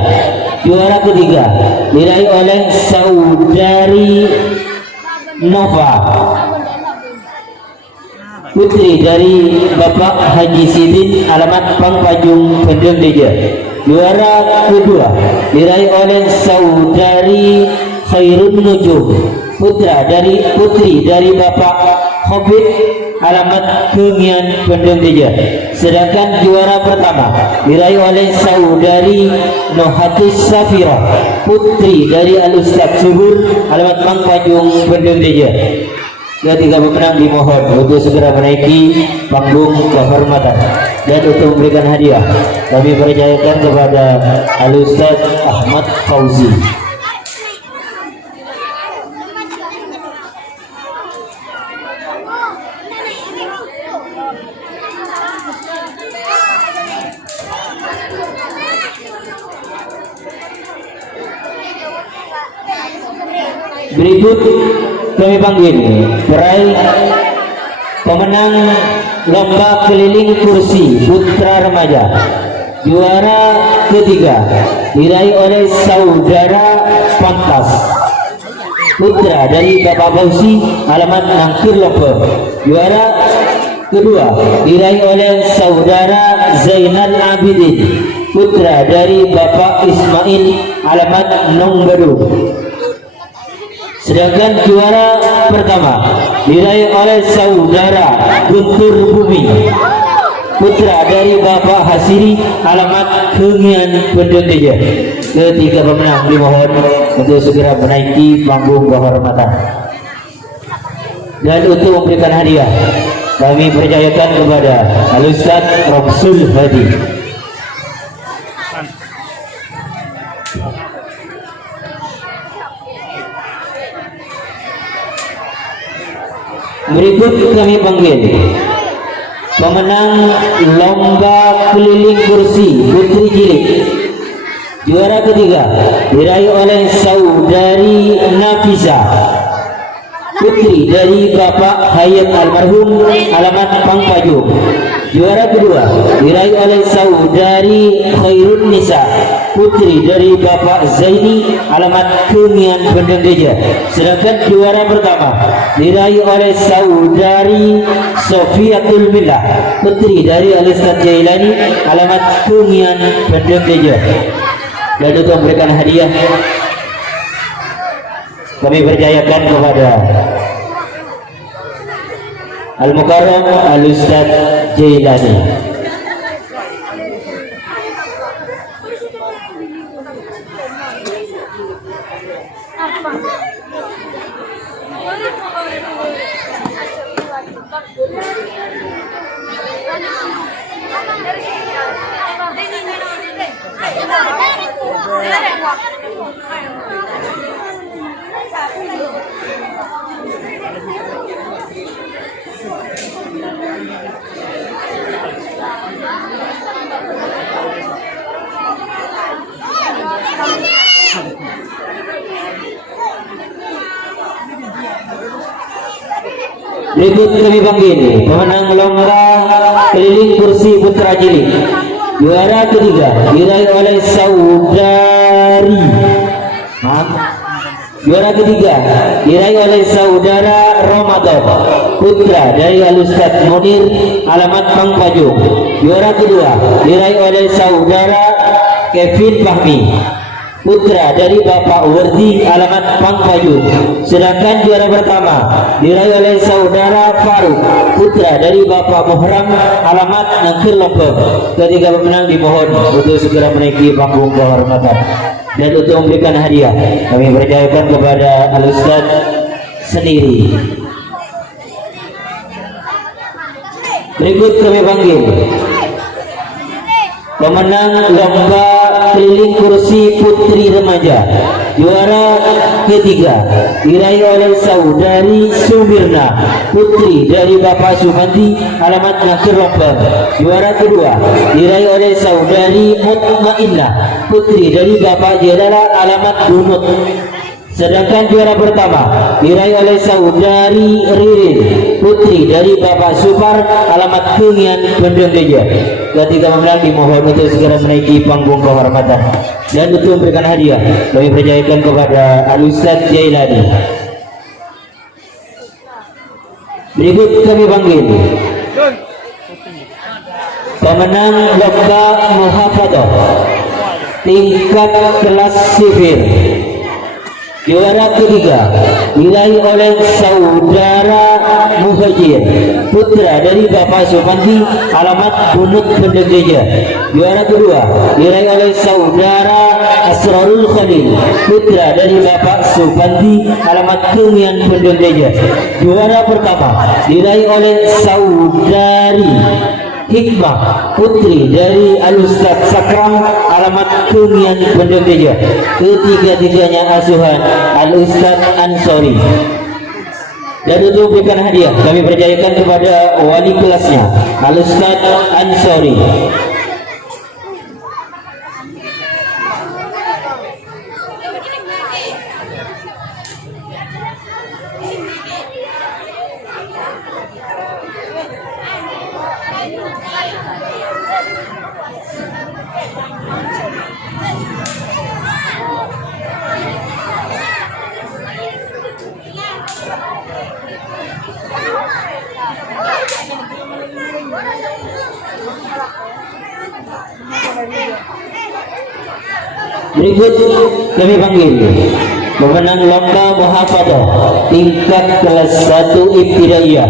juara ketiga diraih oleh saudari Nova Putri dari Bapak Haji Sidin, alamat Pangpajung, Kendeng Deja. Juara kedua diraih oleh saudari Khairun Nujum Putri dari Bapak Hobbit, alamat Kengian, Kendeng Deja. Sedangkan juara pertama diraih oleh saudari Nohatus Safira Putri dari Al-Ustaz Subur, alamat Pangpajung, Kendeng Deja. Ketiga pemenang dimohon untuk segera menaiki panggung kehormatan dan untuk memberikan hadiah kami percayakan kepada Al-Ustaz Ahmad Fauzi. Berikut kami panggil peraih pemenang lomba keliling kursi putra remaja juara ketiga diraih oleh saudara Pampas putra dari Bapak Fauzi, alamat Nangkir Lopo. Juara kedua diraih oleh saudara Zainal Abidin putra dari Bapak Ismail, alamat Nongbadu. Sedangkan juara pertama diraih oleh saudara Guntur Bumi putra dari Bapak Hasiri, alamat Kengian, Kendeng Deja. Ketiga pemenang dimohon untuk segera menaiki panggung kehormatan dan untuk memberikan hadiah kami percayakan kepada Al-Ustaz Ramsul Hadi. Berikut kami panggil pemenang lomba keliling kursi putri jilid juara ketiga diraih oleh saudari Nafisa Putri dari Bapak Hayat almarhum, alamat Pangpajung. Juara kedua diraih oleh saudari Khairun Nisa Putri dari Bapak Zaini, alamat Kengian, Kendeng Deja. Sedangkan juara pertama diraih oleh saudari Sofiatul Millah Putri dari Al-Ustaz Jailani, alamat Kengian, Kendeng Deja. Dan untuk memberikan hadiah kami percayakan kepada Al-Mukarram Al-Ustaz Jailani. Berikut kami panggil pemenang lomba keliling kursi putra jilid juara ketiga diraih oleh saudari juara ketiga diraih oleh saudara Ramadan putra dari Al-Ustaz Munir, alamat Pangpajung. Juara kedua diraih oleh saudara Kevin Fahmi putra dari Bapak Werdi, alamat Pangpajung. Sedangkan juara pertama diraih oleh saudara Faruk putra dari Bapak Muhram, alamat Nangkir Lombok. Ketiga pemenang dimohon untuk segera menaiki panggung kehormatan dan untuk memberikan hadiah kami percayakan kepada Al-Ustaz sendiri. Berikut kami panggil pemenang lomba keliling kursi putri remaja Juara ketiga diraih oleh saudari Sumirna, putri dari Bapak Sumanti, alamat Nakir Lombok. Juara kedua diraih oleh saudari Mutmainnah, putri dari Bapak Jedara, alamat Bunut. Sedangkan juara pertama diraih oleh saudari Ririn, putri dari Bapak Supar, alamat Kengian Bendengeja. Ketiga pemenang dimohon untuk segera menaiki panggung kehormatan. Dan untuk memberikan hadiah kami percayakan kepada Al-Ustaz Jailani. Berikut kami panggil pemenang lomba muhafadzah tingkat kelas sipil. Juara ketiga diraih oleh saudara Muhajir, putra dari Bapak Supanti, alamat Bunut Bendengeja. Juara kedua diraih oleh saudara Asrarul Khalil, putra dari Bapak Supanti, alamat Kengian Bendengeja. Juara pertama diraih oleh saudari Hikmah, putri dari Al-Ustaz Sakram, alamat Kengian Bendengeja. Ketiga-tiganya asuhan Al-Ustaz Ansori. Dan untuk memberikan hadiah kami percayakan kepada wali kelasnya Al-Ustaz Ansori. Berikut kami panggil pemenang lomba muhafadzah tingkat kelas 1 ibtidaiyah.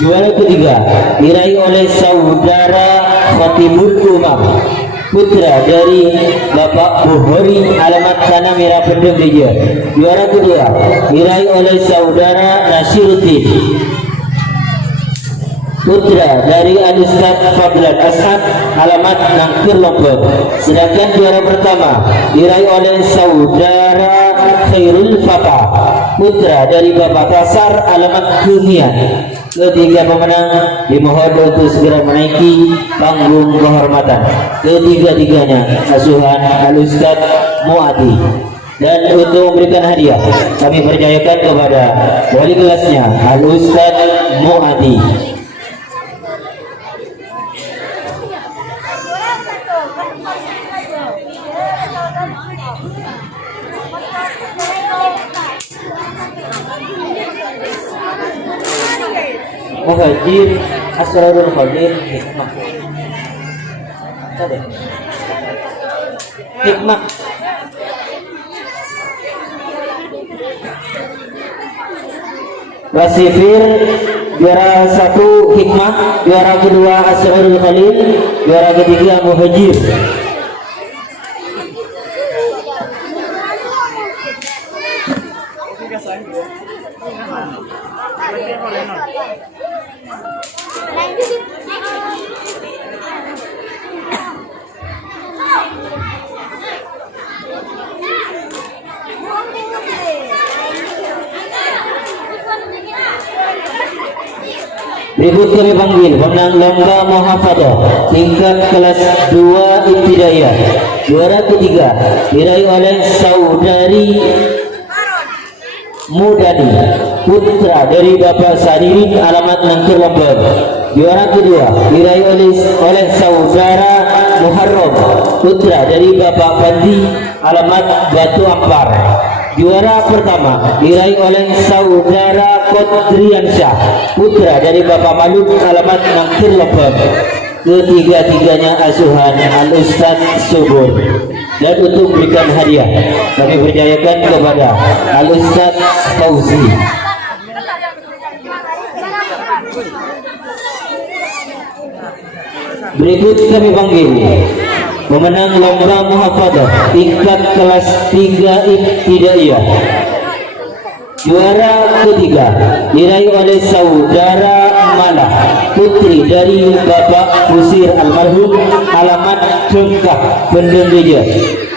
Juara ketiga diraih oleh saudara Khatibul Umam, putra dari Bapak Buhori, alamat Tanah Merah Bendengeja. Juara kedua diraih oleh saudara Nasiruddin, putra dari Al-Ustaz Fadlan Ashad, alamat Nangkir Lombok. Sedangkan juara pertama diraih oleh saudara Khairul Fatah, putra dari Bapak Kasar, alamat Kengian. Ketiga pemenang dimohon untuk segera menaiki panggung kehormatan. Ketiga-tiganya asuhan Al-Ustaz Muadi. Dan untuk memberikan hadiah kami percayakan kepada wali kelasnya Al-Ustaz Muadi. Muhajir Asrarul Khalil Hikmah. Hikmah. Wasifir juara 1 Hikmah, juara kedua Asrarul Khalil, juara ketiga Muhajir. Berikut kami panggil pemenang lomba muhafadzah tingkat kelas 2 ibtidaiyah. Juara ketiga diraih oleh saudari Mudani, putra dari Bapak Sadirin, alamat Nangkir Lombok. Juara kedua diraih oleh saudara Muharram, putra dari Bapak Pandi, alamat Batu Ampar. Juara pertama diraih oleh saudara Kodriansyah, putra dari Bapak Maluk, alamat Nangkir Lombok. Ketiga-tiganya asuhan Al-Ustaz Subur. Dan untuk berikan hadiah kami percayakan kepada Al-Ustaz Fauzi. Berikut kami panggil pemenang lomba muhafadzah tingkat kelas 3 ibtidaiyah. Juara ketiga diraih oleh saudara Malah, putri dari Bapak Kusir almarhum, alamat Cengkah Bendengeja.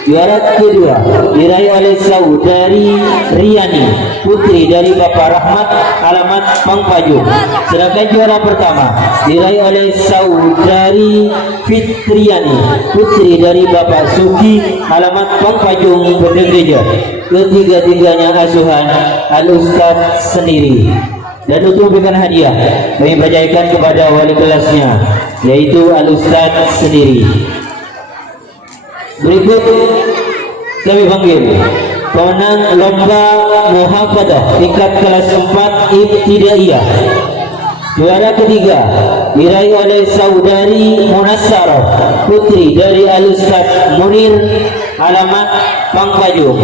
Juara kedua diraih oleh saudari Riani, putri dari Bapak Rahmat, alamat Pangpajung. Sedangkan juara pertama diraih oleh saudari Fitriani, putri dari Bapak Suki, alamat Pangpajung, Bendeng Gereja. Ketiga-tiganya asuhan Al-Ustaz sendiri. Dan untuk memberikan hadiah, kami percayakan kepada wali kelasnya, yaitu Al-Ustaz sendiri. Berikut kami panggil pemenang lomba muhafadah tingkat kelas 4 ibtidaiyah. Juara ketiga diraih oleh saudari Munassarah, putri dari Al-Ustaz Munir, alamat Pangpajung.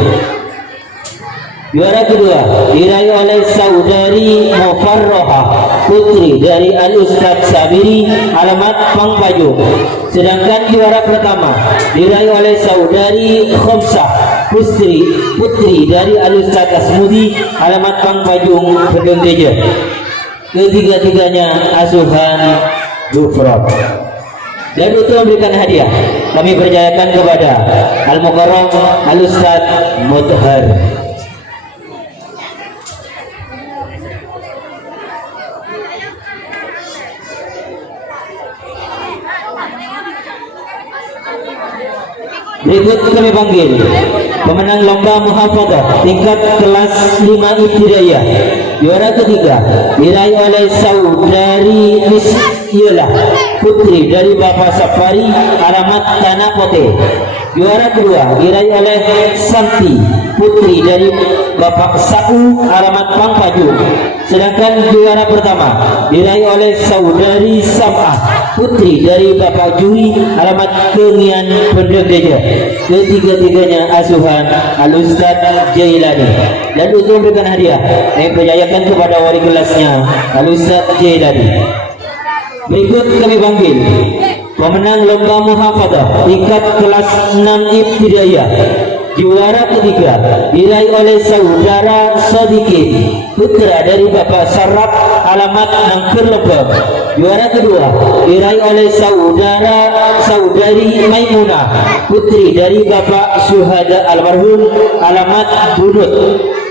Juara kedua diraih oleh saudari Mufarrohah, putri dari Al-Ustaz Sabiri, alamat Pangpajung. Sedangkan juara pertama diraih oleh saudari Khomsah, putri dari Al-Ustaz Asmudi, alamat Pangpajung, Bendeng Gereja. Ketiga-tiganya asuhan Gufron. Dan untuk memberikan hadiah, kami percayakan kepada Al-Mukarram Al-Ustaz Mudhar. Berikut kami panggil pemenang lomba muhafadah tingkat kelas 5 ibtidaiyah. Juara ketiga diraih oleh saudari Misyela, putri dari Bapak Safari, alamat Tanah Pote. Juara kedua diraih oleh Santi, putri dari Bapak Sa'u, alamat Pangpajung. Sedangkan juara pertama diraih oleh saudari Sam'ah, putri dari Bapak Jui, alamat Kengian, Bendeng Gereja. Ketiga-tiganya asuhan Al-Ustaz Jailani. Dan untuk memberikan hadiah, kami percayakan kepada wali kelasnya, Al-Ustaz Jailani. Berikut kami panggil pemenang lomba muhafadah tingkat kelas 6 ibtidaiyah. Juara ketiga diraih oleh saudara Sodikin, putra dari Bapak Sarap, alamat Nangker Lebak. Juara kedua diraih oleh saudari Maimunah, putri dari Bapak Syuhada almarhum, alamat Bunut.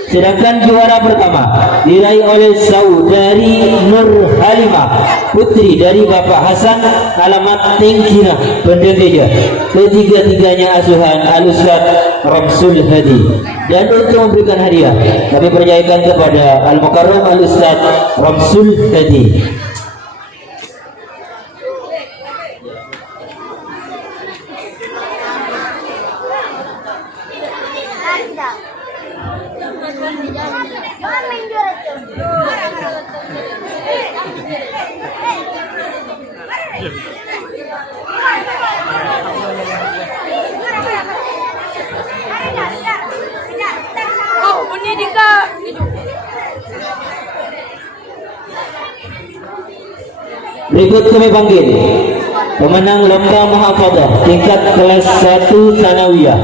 Sedangkan juara pertama diraih oleh saudari Nur Halimah, putri dari Bapak Hasan, alamat Tengkina, Bendeng Gereja. Ketiga-tiganya asuhan Al-Ustaz Ramsul Hadi. Dan untuk memberikan hadiah, kami percayakan kepada Al-Mukarram Al-Ustaz Ramsul Hadi. Berikut kami panggil pemenang lomba muhafadah tingkat kelas 1 Sanawiyah.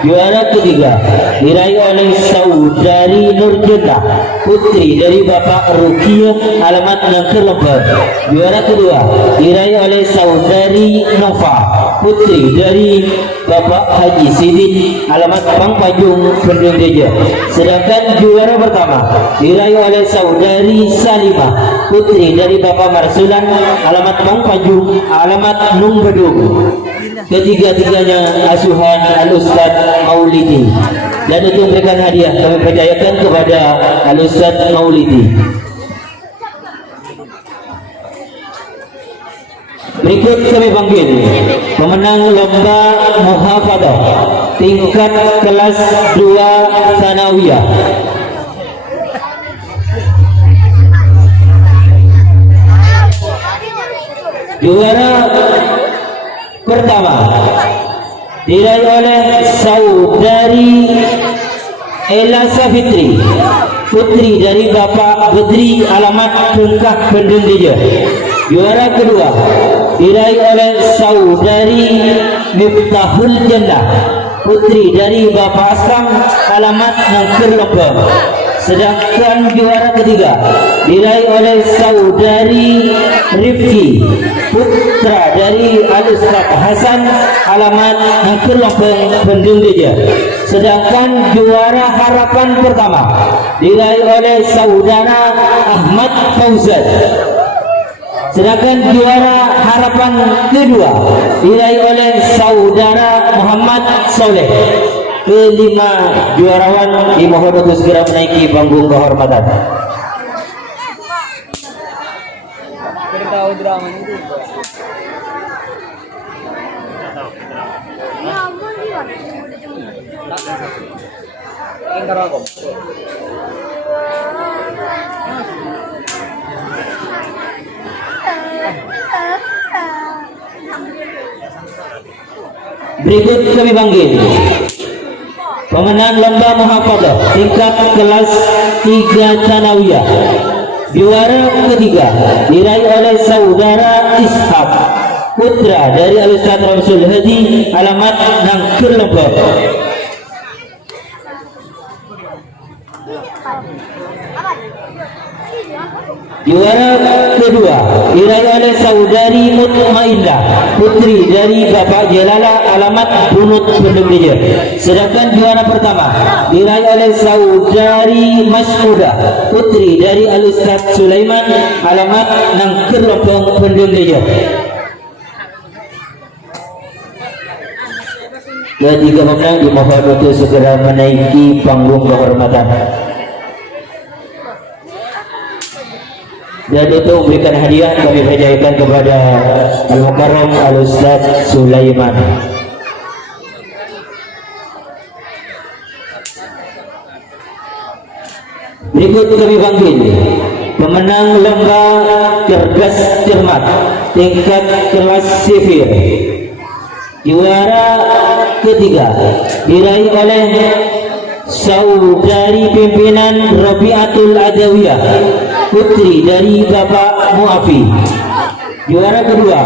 Juara ketiga diraih oleh saudari Nurjeta, putri dari Bapak Rukiah, alamat Nangker Lebak. Juara kedua diraih oleh saudari Nova, putri dari Bapak Haji Sidin, alamat Pangpajung, Bendeng Gereja. Sedangkan juara pertama diraih oleh saudari Salimah, putri dari Bapak Marsulan, alamat Pangpajung, alamat Numbedung. Ketiga-tiganya asuhan Al-Ustaz Maulidi. Dan untuk memberikan hadiah, kami percayakan kepada Al-Ustaz Maulidi. Berikut kami panggil pemenang lomba muhafadah tingkat kelas 2 Sanawiyah. Juara pertama diraih oleh saudari Ella Safitri, putri dari Bapak Bedri, alamat Kengkah, Bendeng Gereja. Juara kedua diraih oleh saudari Miftahul Jannah, putri dari Bapak Aslam, alamat Nangker Lebak. Sedangkan juara ketiga diraih oleh saudari Rifki, putra dari dari Al-Ustaz Hasan alamat Angker Lompong Bendung Deja. Sedangkan juara harapan pertama diraih oleh saudara Ahmad Fauzan. Sedangkan juara harapan kedua diraih oleh saudara Muhammad Soleh. Kelima juarawan dimohon untuk segera menaiki panggung kehormatan. Kita tahu drama itu. Yang karakom. Berikut kami panggil pemenang lomba muhafadzah tingkat kelas 3 Tsanawiyah. Juara ketiga diraih oleh saudara Ishak putra dari Al-Ustaz Rasul Hadi alamat Nangkir Lombok. Juara kedua diraih oleh saudari Mutmainnah putri dari Bapak Jalala alamat Bunut Bendung Deja. Sedangkan juara pertama diraih oleh saudari Masmuda putri dari Al-Ustaz Sulaiman alamat Nangkir Lompong Bendung Deja. Ketiga pemenang dimohon untuk segera menaiki panggung kehormatan. Dan untuk memberikan hadiah kami percayakan kepada Al-Mukarram Al-Ustaz Sulaiman. Berikut kami panggil pemenang lomba cerdas cermat tingkat kelas sifir. Juara ketiga diraih oleh saudari pimpinan Rabiatul Adawiyah putri dari Bapak Muafi. Juara kedua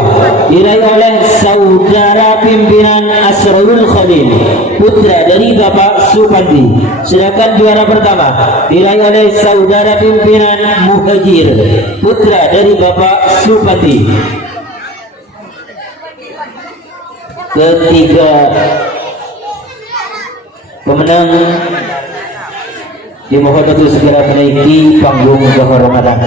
diraih oleh saudara pimpinan Asrarul Khalil putra dari Bapak Supandi. Sedangkan juara pertama diraih oleh saudara pimpinan Muhajir putra dari Bapak Supandi. Ketiga pemenang dimohon untuk segera menaiki panggung kehormatan.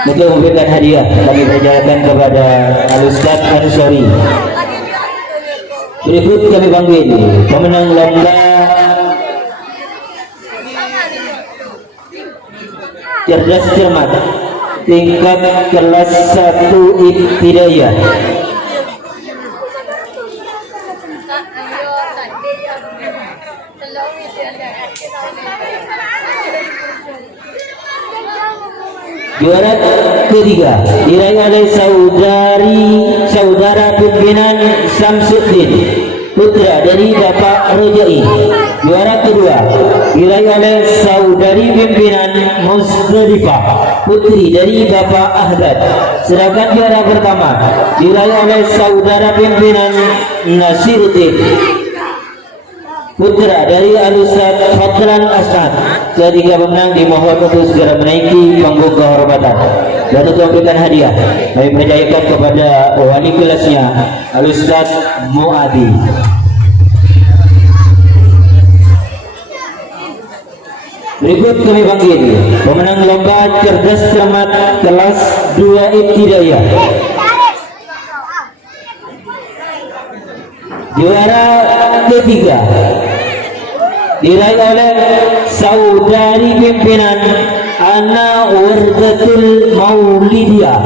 Untuk memberikan hadiah kami percayakan kepada Al-Ustaz Ansori. Berikut kami panggil pemenang lomba cerdas cermat tingkat kelas 1 ibtidaiyah. Juara ketiga diraih oleh saudara pimpinan Samsuddin putra dari Bapak Rojai. Juara kedua diraih oleh saudari pimpinan Musdalifah putri dari Bapak Ahdad. Sedangkan juara pertama diraih oleh saudara pimpinan Nasiruddin putra dari Al-Ustaz Fadlan Asad. Ketiga pemenang dimohon untuk segera menaiki panggung kehormatan. Dan untuk memberikan hadiah kami percayakan kepada wali kelasnya Al-Ustaz Muadi. Berikut kami panggil pemenang lomba cerdas cermat kelas 2 ibtidaiyah. Juara ketiga diraih oleh saudari pimpinan Ana Wardatul Maulidiyah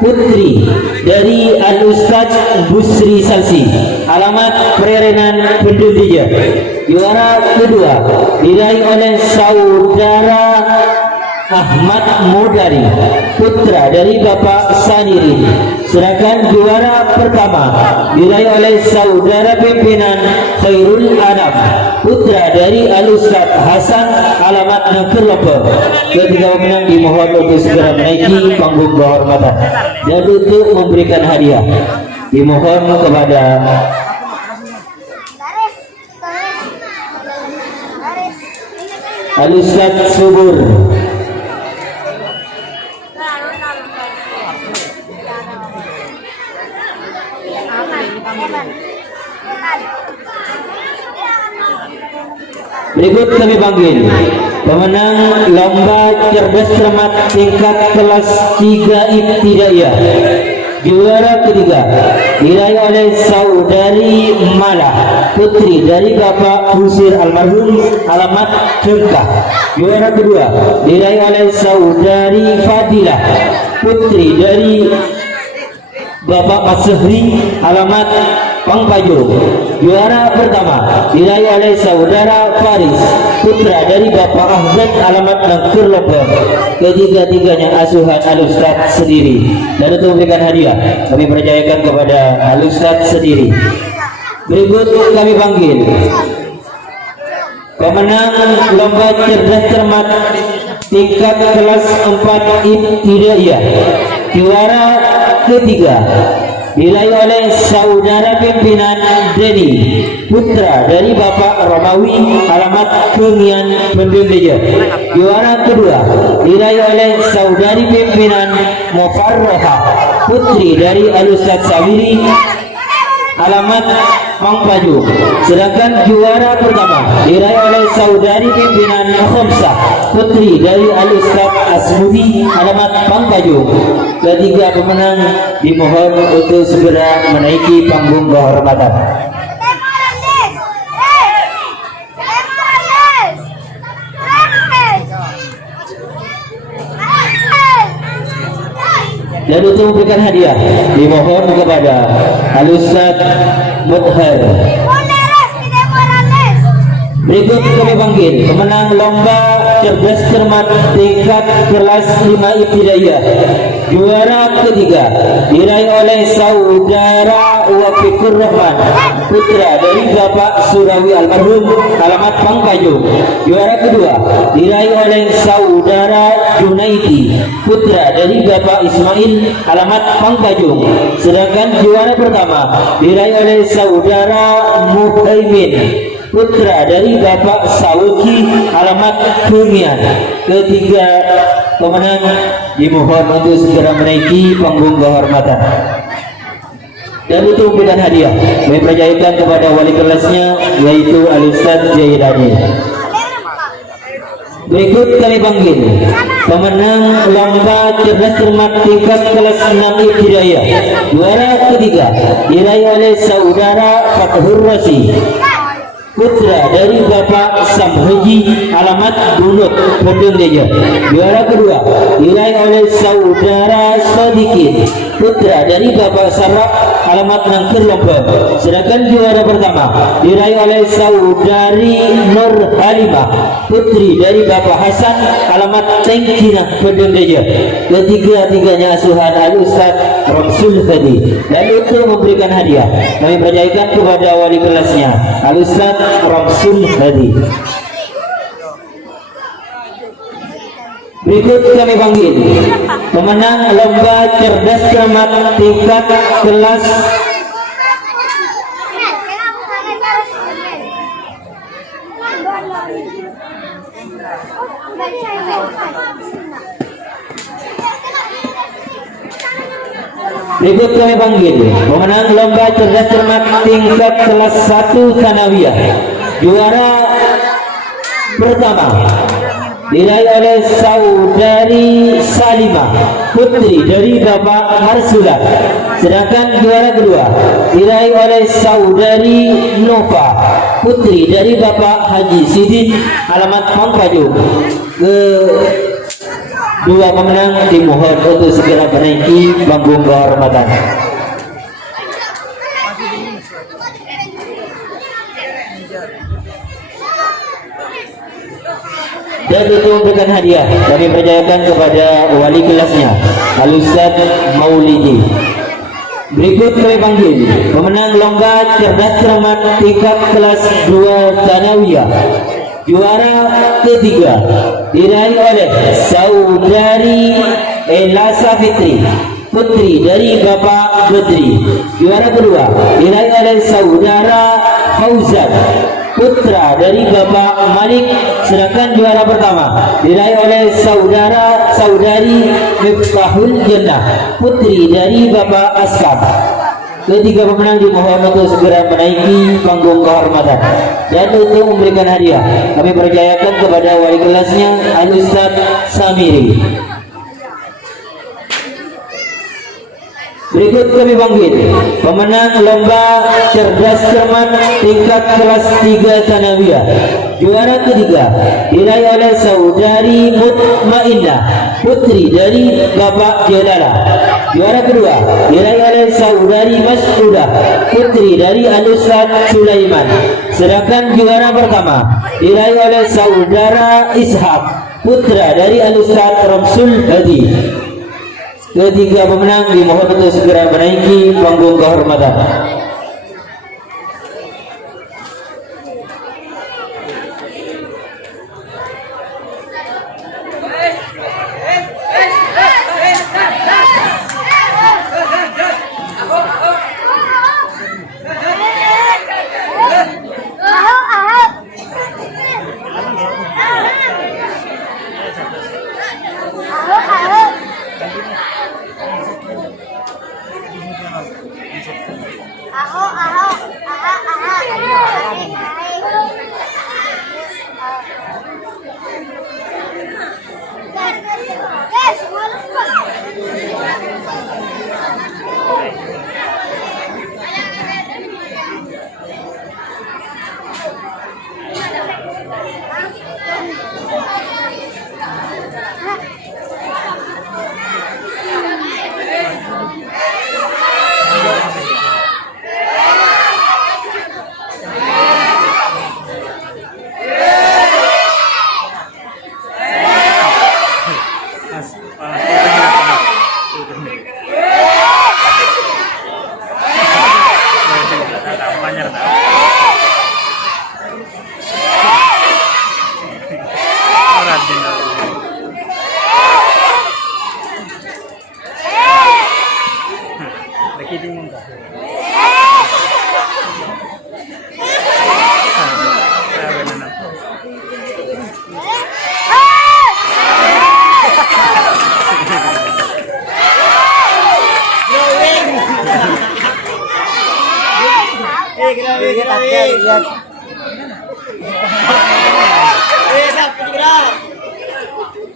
putri dari Al-Ustaz Busri Salsi alamat Prerenan Bendung Deja. Juara kedua diraih oleh saudara Ahmad Mudari, putra dari Bapak Saniri. Sedangkan juara pertama diraih oleh saudara pimpinan Khairul Anam, putra dari Al-Ustaz Hasan, alamat Negeri Lombok. Ketiga pemenang dimohon untuk segera menaiki panggung kehormatan dan untuk memberikan hadiah dimohon kepada Al-Ustaz Subur. Berikut kami panggil pemenang lomba cerdas cermat tingkat kelas 3 ibtidaiyah. Juara ketiga diraih oleh saudari Mala, putri dari Bapak Husir almarhum, alamat Cengkah. Juara kedua diraih oleh saudari Fadilah, putri dari Bapak Masehri, alamat Pangpajo. Juara pertama diraih oleh saudara Faris, putra dari Bapak Ahmad, alamat Negeri Lombok. Ketiga-tiganya asuhan Al-Ustaz sendiri. Dan untuk memberikan hadiah kami percayakan kepada Al-Ustaz sendiri. Berikut kami panggil pemenang lomba cerdas cermat tingkat kelas 4 ibtidaiyah. Juara ketiga diraih oleh saudara pimpinan Deni, putra dari Bapak Romawi, alamat Kengian Pendendeja. Juara kedua diraih oleh saudari pimpinan Mofarroha, putri dari Al-Ustaz Sawiri, alamat Mangpaju. Sedangkan juara pertama diraih oleh saudari pimpinan Khomsah, putri dari Al-Ustaz Asmudi, alamat Mangpaju. Ketiga pemenang dimohon untuk segera menaiki panggung kehormatan. Dan untuk memberikan hadiah dimohon kepada Al-Ustaz Mudhar. Berikut kami panggil pemenang lomba cerdas cermat tingkat kelas 5 ibtidaiyah. Juara ketiga diraih oleh saudara Wafikur Rahman, putra dari Bapak Surawi almarhum, alamat Pangpajo. Juara kedua diraih oleh saudara Junaidi, putra dari Bapak Ismail, alamat Pangpajo. Sedangkan juara pertama diraih oleh saudara Muhaimin, putra dari Bapak Sawuki, alamat Kungian. Ketiga pemenang dimohon untuk segera menaiki panggung kehormatan. Dan untuk memberikan hadiah kami percayakan kepada wali kelasnya, yaitu Al-Ustaz Jaidani. Berikut kami panggil pemenang lomba cerdas cermat tingkat kelas 6 ibtidaiyah. Juara ketiga diraih oleh saudara Fathur Rasi, putra dari Bapak Samhaji, alamat Bunut Pendendeja. Juara kedua diraih oleh saudara Sodikin, putra dari Bapak Sarap, alamat Nangker Lombok. Sedangkan juara pertama diraih oleh saudari Nur Halimah, putri dari Bapak Hasan, alamat Tengkinah Pendendeja. Ketiga-tiganya asuhan Al-Ustaz Ramsul Hadi. Dan untuk memberikan hadiah kami percayakan kepada wali kelasnya, Al-Ustaz Ramsul Hadi. Berikut kami panggil pemenang lomba cerdas cermat tingkat kelas Berikut kami panggil pemenang lomba cerdas cermat tingkat kelas 1 Sanawiyah. Juara pertama diraih oleh saudari Salimah, putri dari Bapak Marsulah. Sedangkan juara kedua diraih oleh saudari Nova, putri dari Bapak Haji Sidin, alamat Mangpaju. Dua pemenang dimohon untuk segera menaiki panggung kehormatan. Dan untuk memberikan hadiah, kami percayakan kepada wali kelasnya, Al-Ustaz Maulidi. Berikut kami panggil pemenang lomba cerdas cermat tingkat kelas 2 Tsanawiyah. Juara ketiga diraih oleh saudari Elasa Fitri, putri dari Bapak Bedri. Juara kedua diraih oleh saudara Fauzan, putra dari Bapak Malik. Sedangkan juara pertama diraih oleh saudari Miftahul Jannah, putri dari Bapak Askar. Ketiga pemenang dimohon untuk segera menaiki panggung kehormatan. Dan untuk memberikan hadiah, kami percayakan kepada wali kelasnya, Al-Ustaz Samiri. Berikut kami panggil pemenang lomba cerdas cermat tingkat kelas 3 Tsanawiyah. Juara ketiga diraih oleh saudari Mutmainnah, putri dari Bapak Jadala. Juara kedua diraih oleh saudari Mas'udah, putri dari Al-Ustaz Sulaiman. Sedangkan juara pertama diraih oleh saudara Ishak, putra dari Al-Ustaz Ramsul Hadi. Ketiga pemenang dimohon untuk segera menaiki panggung kehormatan.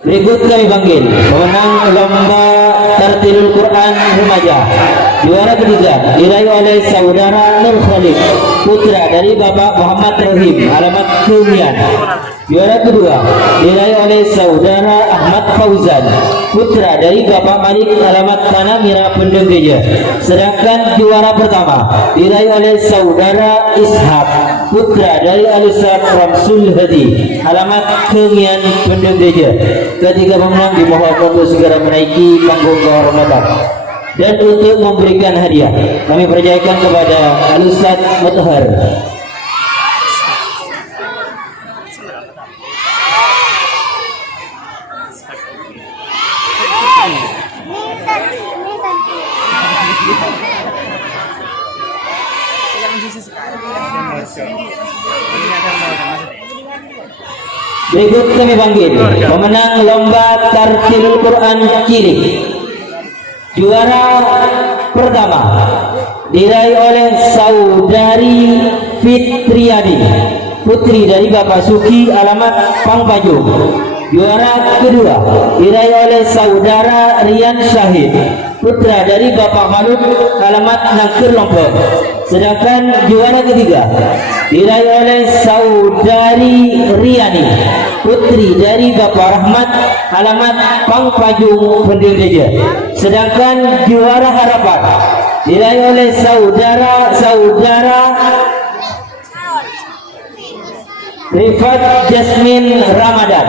Berikut kami panggil pemenang lomba Tartilul Quran Remaja. Juara ketiga diraih oleh saudara Nur Khalid, putra dari Bapak Muhammad Rahim, alamat Kumian. Juara kedua diraih oleh saudara Ahmad Fauzan, putra dari Bapak Malik, alamat Tanah Merah Pendegeja. Sedangkan juara pertama diraih oleh saudara Ishak, putra dari Al-Ustaz Ramsul Hadi, alamat Kumian Pendegeja. Ketiga pemenang dimohon untuk segera menaiki panggung kehormatan. Dan untuk memberikan hadiah, kami percayakan kepada Al-Ustaz Mutahar. Berikut kami panggil pemenang lomba Tartilul Quran Cilik. Juara pertama diraih oleh saudari Fitriadi, putri dari Bapak Suki, alamat Pangpajung. Juara kedua diraih oleh saudara Rian Syahid, putra dari Bapak Maluk, alamat Nangker Lombok. Sedangkan juara ketiga diraih oleh saudari Riani, putri dari Bapak Rahmat, alamat Pangpajung Pendegeja. Sedangkan juara harapan diraih oleh saudara Rifat Jasmine Ramadan.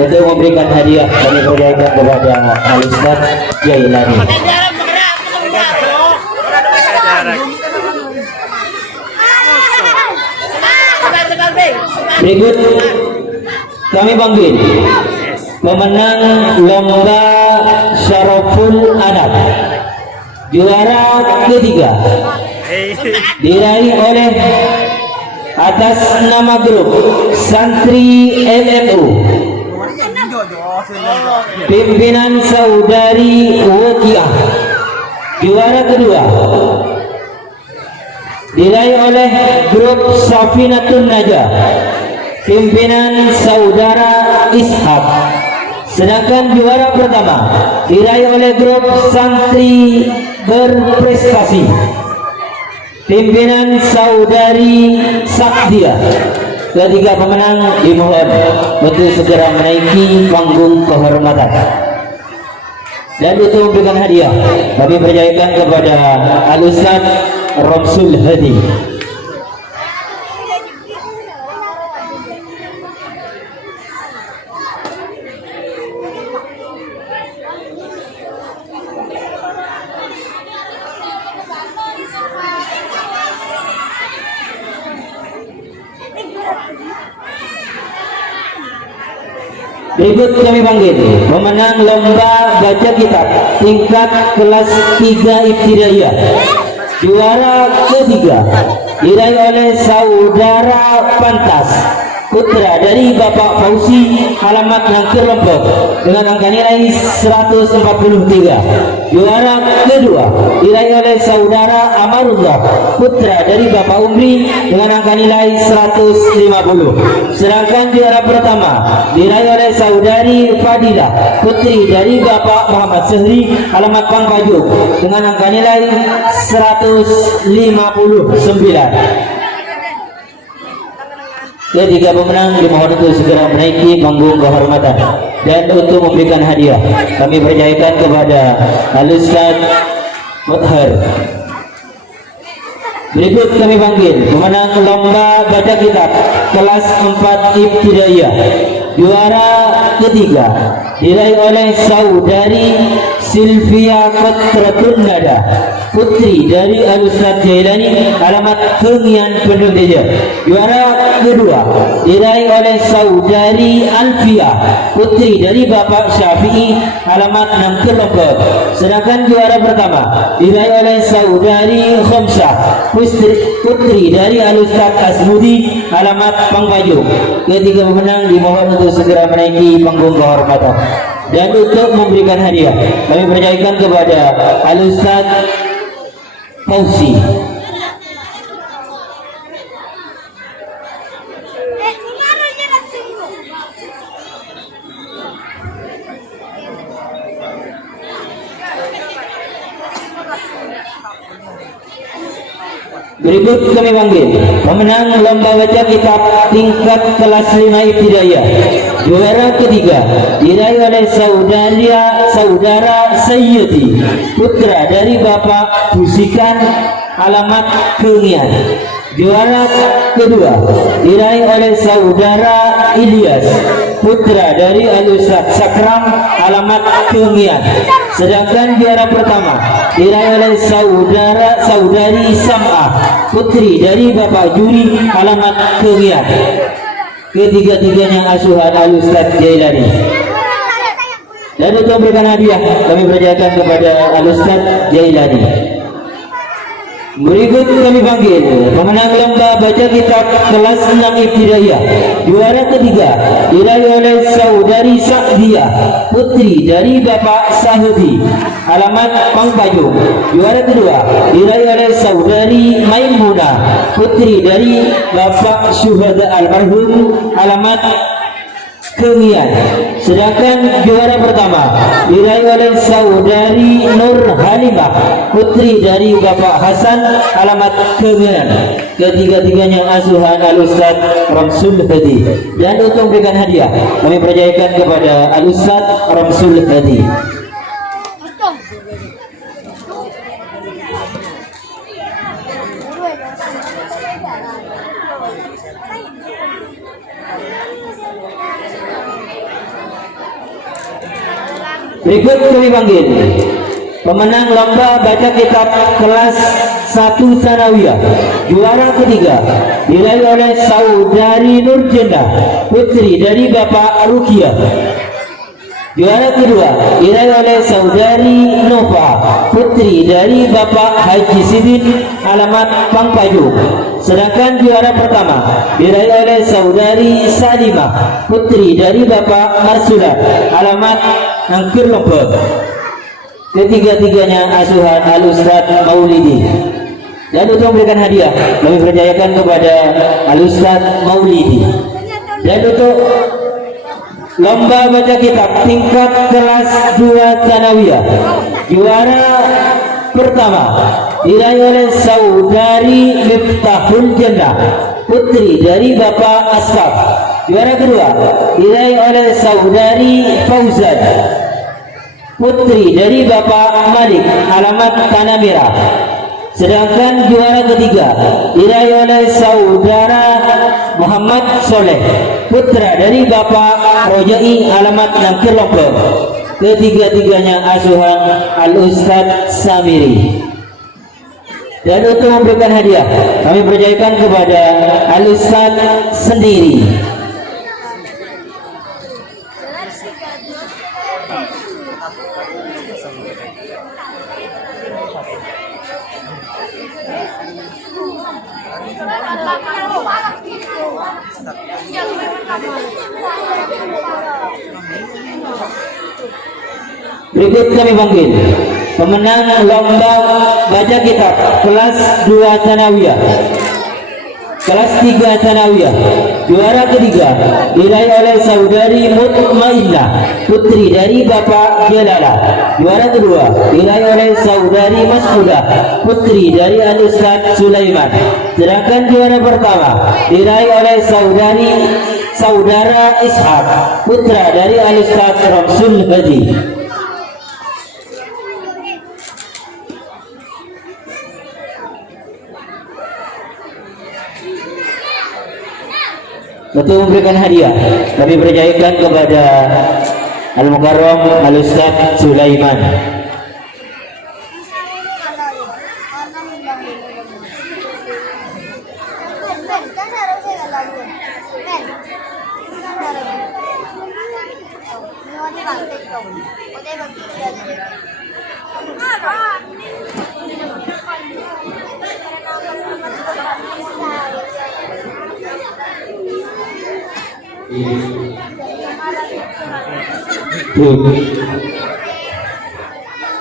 Untuk memberikan hadiah kami percayakan kepada Al-Ustaz Jailani. Berikut kami panggil pemenang lomba Syaraful Anak juara ketiga diraih oleh atas nama grup Santri MMU pimpinan Saudari Wakiah. Juara kedua diraih oleh grup Safinatun Najah pimpinan Saudara Ishak. Sedangkan juara pertama diraih oleh grup Santri Berprestasi pimpinan Saudari Sakdia. Ketiga pemenang dimohon untuk segera menaiki panggung kehormatan. Dan untuk memberikan hadiah kami percayakan kepada Al-Ustaz Ramsul Hadi. Berikut kami panggil pemenang lomba baca kitab tingkat kelas 3 ibtidaiyah. Juara ketiga diraih oleh Saudara Pantas putra dari Bapak Fauzi, alamat Nangkir Lombok, dengan angka nilai 143. Juara kedua diraih oleh Saudara Amarullah putra dari Bapak Umri, dengan angka nilai 150. Sedangkan juara pertama diraih oleh Saudari Fadilah putri dari Bapak Muhammad Sehri, alamat Pangpajuk, dengan angka nilai 159. Ketiga pemenang dimohon untuk segera menaiki panggung kehormatan. Dan untuk memberikan hadiah kami percayakan kepada Al-Ustaz Muthar. Berikut kami panggil pemenang lomba baca kitab kelas 4 ibtidaiyah. Juara ketiga diraih oleh Saudari Silvia Qatratun Nada putri dari Al-Ustaz Jailani, alamat Kengian Pendung Deja. Juara kedua diraih oleh Saudari Alfia putri dari Bapak Syafi'i, alamat Nangkir Lombok. Sedangkan juara pertama diraih oleh Saudari Khamsah putri dari Al-Ustaz Asmudi, alamat Pangpajuk. Ketiga pemenang dimohon untuk segera menaiki panggung kehormatan. Dan untuk memberikan hadiah kami percayakan kepada Al-Ustaz Fauzi. Berikut kami panggil pemenang lomba baca kitab tingkat kelas 5 ibtidaiyah. Juara ketiga diraih oleh Saudara Sayyidi putra dari Bapak Busikan, alamat Kengian. Juara kedua diraih oleh Saudara Ilyas putra dari Al-Ustaz Sakram, alamat Kengian. Sedangkan juara pertama diraih oleh Saudari Sam'ah putri dari Bapak Juri, alamat Kengian. Ketiga-tiganya asuhan Al-Ustaz Jailani. Dan untuk memberikan hadiah kami percayakan kepada Al-Ustaz Jailani. Berikut kami panggil pemenang lomba baca kitab kelas 6 ibtidaiyah. Juara ketiga diraih oleh saudari Sa'diyah, putri dari Bapak Sahudi, alamat Pangpajung. Juara kedua diraih oleh saudari Maimunah, putri dari Bapak Syuhada almarhum, alamat Kemian. Sedangkan juara pertama diraih oleh saudari Nur Halimah, putri dari Bapak Hasan, alamat Kemian. Ketiga-tiganya asuhan Al-Ustaz Ramsul Hadi. Dan untuk memberikan hadiah kami percayakan kepada Al-Ustaz Ramsul Hadi. Berikut kami panggil pemenang lomba baca kitab kelas 1 Sanawiyah. Juara ketiga diraih oleh saudari Nurjenda, putri dari Bapak Rukiah. Juara kedua diraih oleh saudari Nova, putri dari Bapak Haji Sidin, alamat Pangpajung. Sedangkan juara pertama diraih oleh saudari Salimah, putri dari Bapak Marsulat, alamat Angkir Lombok. Ketiga-tiganya asuhan Al-Ustaz Maulidi. Dan untuk memberikan hadiah kami percayakan kepada Al-Ustaz Maulidi. Dan untuk lomba baca kitab tingkat kelas 2 Sanawiyah, juara pertama diraih oleh saudari Miftahul Jannah, putri dari Bapak Asfaf. Juara kedua diraih oleh saudari Fauzan, putri dari Bapak Malik, alamat Tanah Merah. Sedangkan juara ketiga diraih oleh saudara Muhammad Soleh, putra dari Bapak Rojai, alamat Nangkir Lombok. Ketiga-tiganya asuhan Al-Ustaz Samiri. Dan untuk memberikan hadiah kami percayakan kepada Al-Ustaz sendiri. Berikut kami panggil pemenang lomba baca kitab kelas 2 Sanawiyah, kelas 3 Sanawiyah. Juara ketiga diraih oleh saudari Mutmainnah, putri dari Bapak Jalala. Juara kedua diraih oleh saudari Mas'udah, putri dari Al-Ustaz Sulaiman. Sedangkan juara pertama diraih oleh saudara Ishak, putra dari Al-Ustaz Ramsul Hadi. Untuk memberikan hadiah kami percayakan kepada Al-Mukarram Al-Ustaz Sulaiman.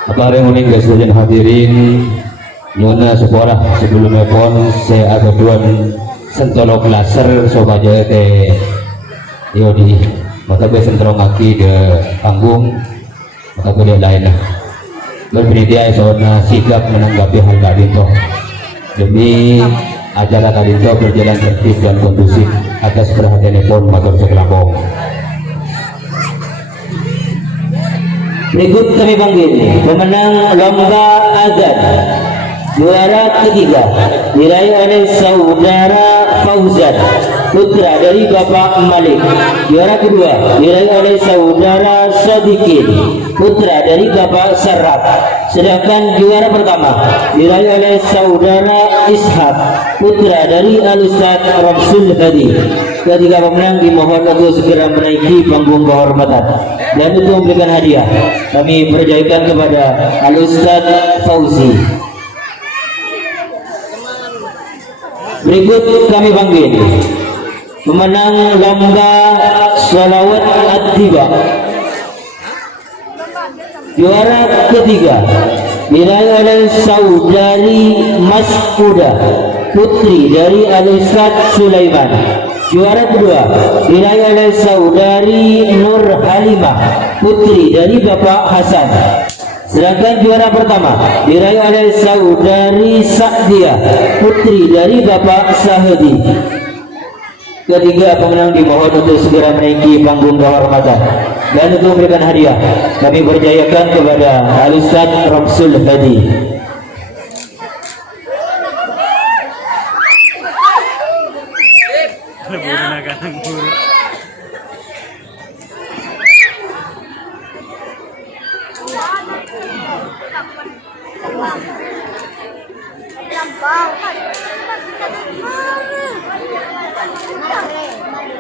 Apa hari ini guys dan hadirin Nona sekolah sebelumnya pun saya ada duan sentolok laser sobaja teh yodi maka gue sentolok kaki de panggung maka gue lain lah berpenitia soalnya sigap menanggapi hal tadi itu demi acara tadi itu berjalan tertib dan kondusif atas perhatian pun matur sekelampung. Berikut kami panggil pemenang lomba azan. Juara ketiga diraih oleh saudara Fauzan, putra dari Bapak Malik. Juara kedua diraih oleh saudara Sadikin, putra dari Bapak Sarraf. Sedangkan juara pertama diraih oleh saudara Ishak, putra dari Al-Ustaz Ramsul Hadi. Ketiga pemenang dimohon untuk segera menaiki panggung kehormatan. Dan untuk memberikan hadiah kami percayakan kepada Al-Ustaz Fauzi. Berikut kami panggil pemenang lomba sholawat at-tiba, juara ketiga diraih oleh saudari Mas'uda putri dari Al-Ustadz Sulaiman. Juara kedua diraih oleh saudari Nur Halimah putri dari Bapak Hasan. Sedangkan juara pertama diraih oleh saudari Sa'diah putri dari Bapak Sahedi. Ketiga pemenang dimohon untuk segera menaiki panggung kehormatan dan untuk memberikan hadiah kami percayakan kepada Al-Ustadz Ramsul Hadi.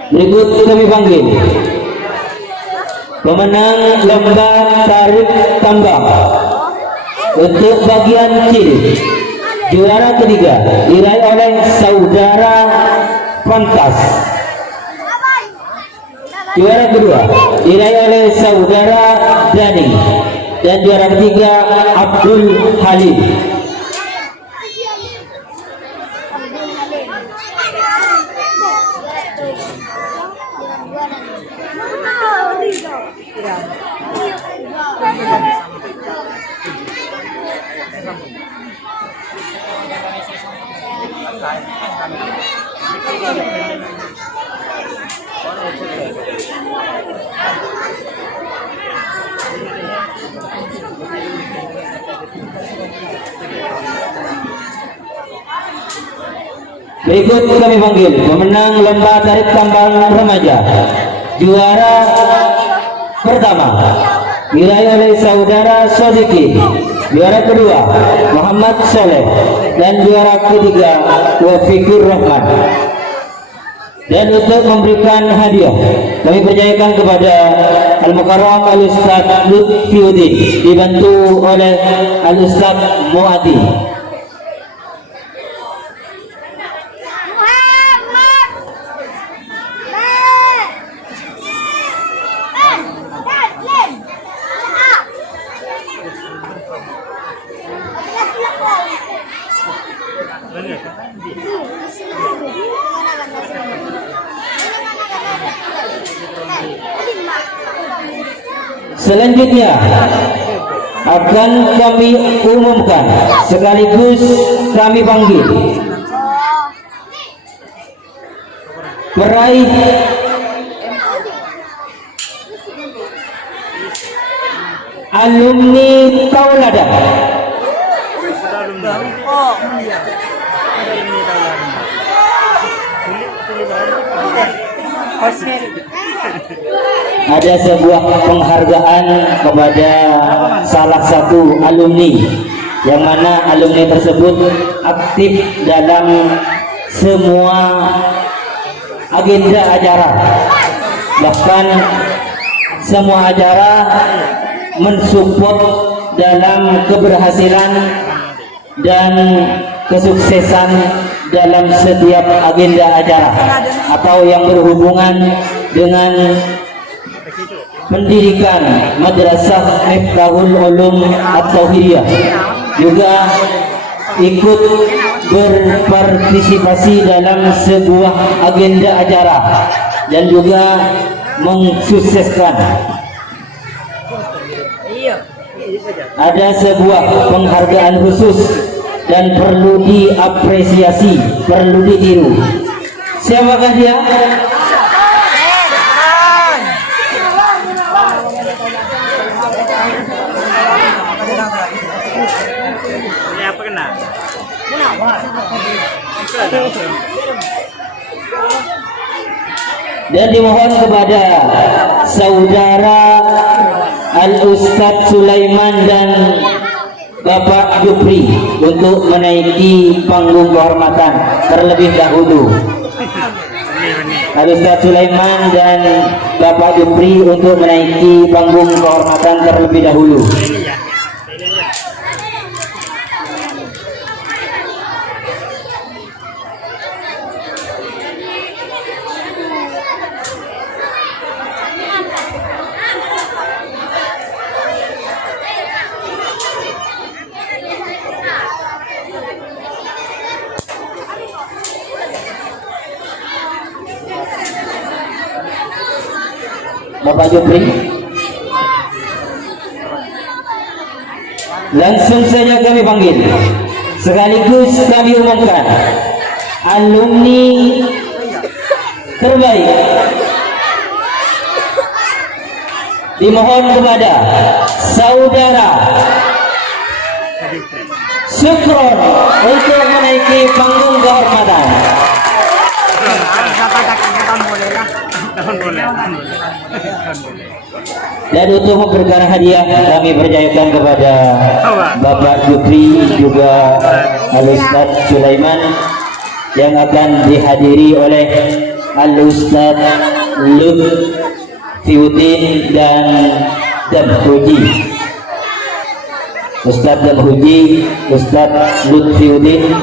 Berikut kami panggil pemenang lomba tarik tambang untuk bagian kiri. Juara ketiga diraih oleh saudara Pantas. Juara kedua diraih oleh saudara Dani dan juara ketiga Abdul Halim. Berikut kami panggil pemenang lomba tarik tambang remaja. Juara pertama diraih oleh saudara Sodiki, juara kedua Muhammad Soleh, dan juara ketiga Wafikur Rahman. Dan untuk memberikan hadiah kami percayakan kepada Al-Mukarram Al-Ustadz Lutfiuddin dibantu oleh Al-Ustadz Mu'adi. Selanjutnya akan kami umumkan sekaligus kami panggil peraih alumni Tauladan. Ada sebuah penghargaan kepada salah satu alumni yang mana alumni tersebut aktif dalam semua agenda acara, bahkan semua acara mensupport dalam keberhasilan dan kesuksesan dalam setiap agenda acara atau yang berhubungan dengan pendidikan Madrasah Miftahul Ulum At-Tauhidiyah, juga ikut berpartisipasi dalam sebuah agenda acara dan juga mensukseskan. Ada sebuah penghargaan khusus dan perlu diapresiasi, perlu ditiru. Siapakah dia? Dan dimohon kepada saudara Al-Ustadz Sulaiman dan Bapak Jupri untuk menaiki panggung kehormatan terlebih dahulu. Al-Ustadz Sulaiman dan Bapak Jupri untuk menaiki panggung kehormatan terlebih dahulu. Bapak Jupri. Langsung saja kami panggil, sekaligus kami umumkan alumni terbaik. Dimohon kepada saudara Sukron untuk menaiki panggung kehormatan. Dan untuk memberikan hadiah kami percayakan kepada Bapak Jupri juga Al-Ustadz Sulaiman yang akan dihadiri oleh Al-Ustadz Lutfiuddin dan Damhuji. Ustadz Damhuji, Ustadz Lutfiuddin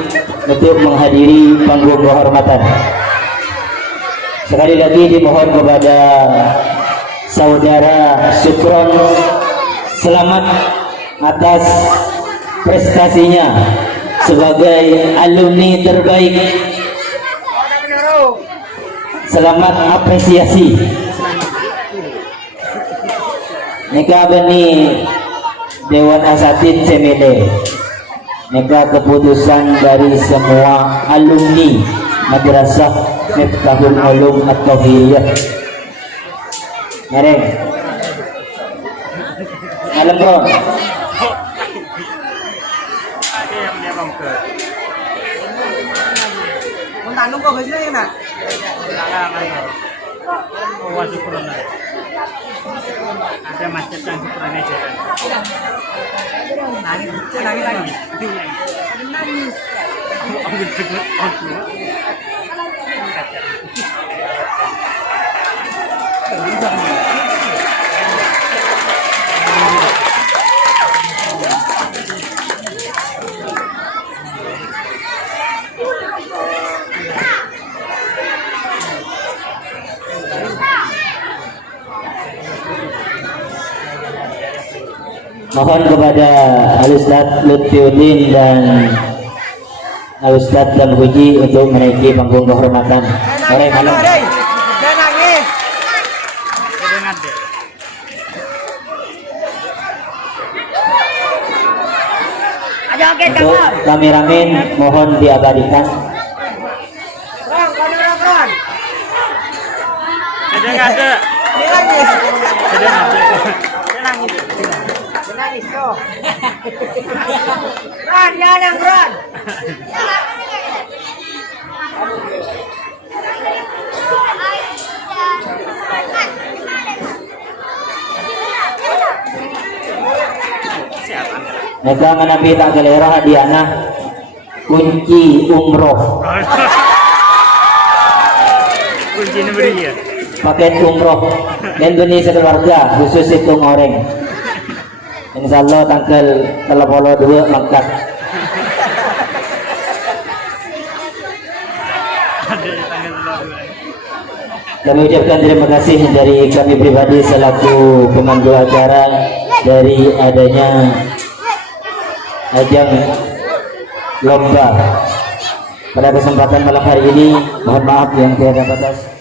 untuk menghadiri panggung kehormatan. Sekali lagi dimohon kepada saudara Sukron selamat atas prestasinya sebagai alumni terbaik. Selamat apresiasi. Nika beni Dewan Asatid Semede. Nika keputusan dari semua alumni Madrasah Miftahul Ulum At-Tahiriyah. Ngareng. Alam ko. Kung tanong ko kasi na yun ah. Ada macet yang kurang aja. Nangis, nangis lagi. Nangis. Mohon kepada Al-Ustadz Lutfiuddin dan Al-Ustadz Damhuji untuk menaiki panggung kehormatan. Oleh malam. Jangan nangis. Untuk kameramen mohon diabadikan. Ron, kamera Ron. Ada nggak ada? Dia nangis. Ada nggak ada? Dia nangis. Dia nangis tuh. Ron, jangan Ron. Mereka menapi tak galera hadiahna kunci umroh, Kunci nomor ya. paket umroh dan benih sekeluarga khusus itu ngoreng. Insya Allah tanggal 32 Mekah. Kami ucapkan terima kasih dari kami pribadi selaku pemandu acara dari adanya ajang lomba pada kesempatan malam hari ini. Mohon maaf yang tiada batas.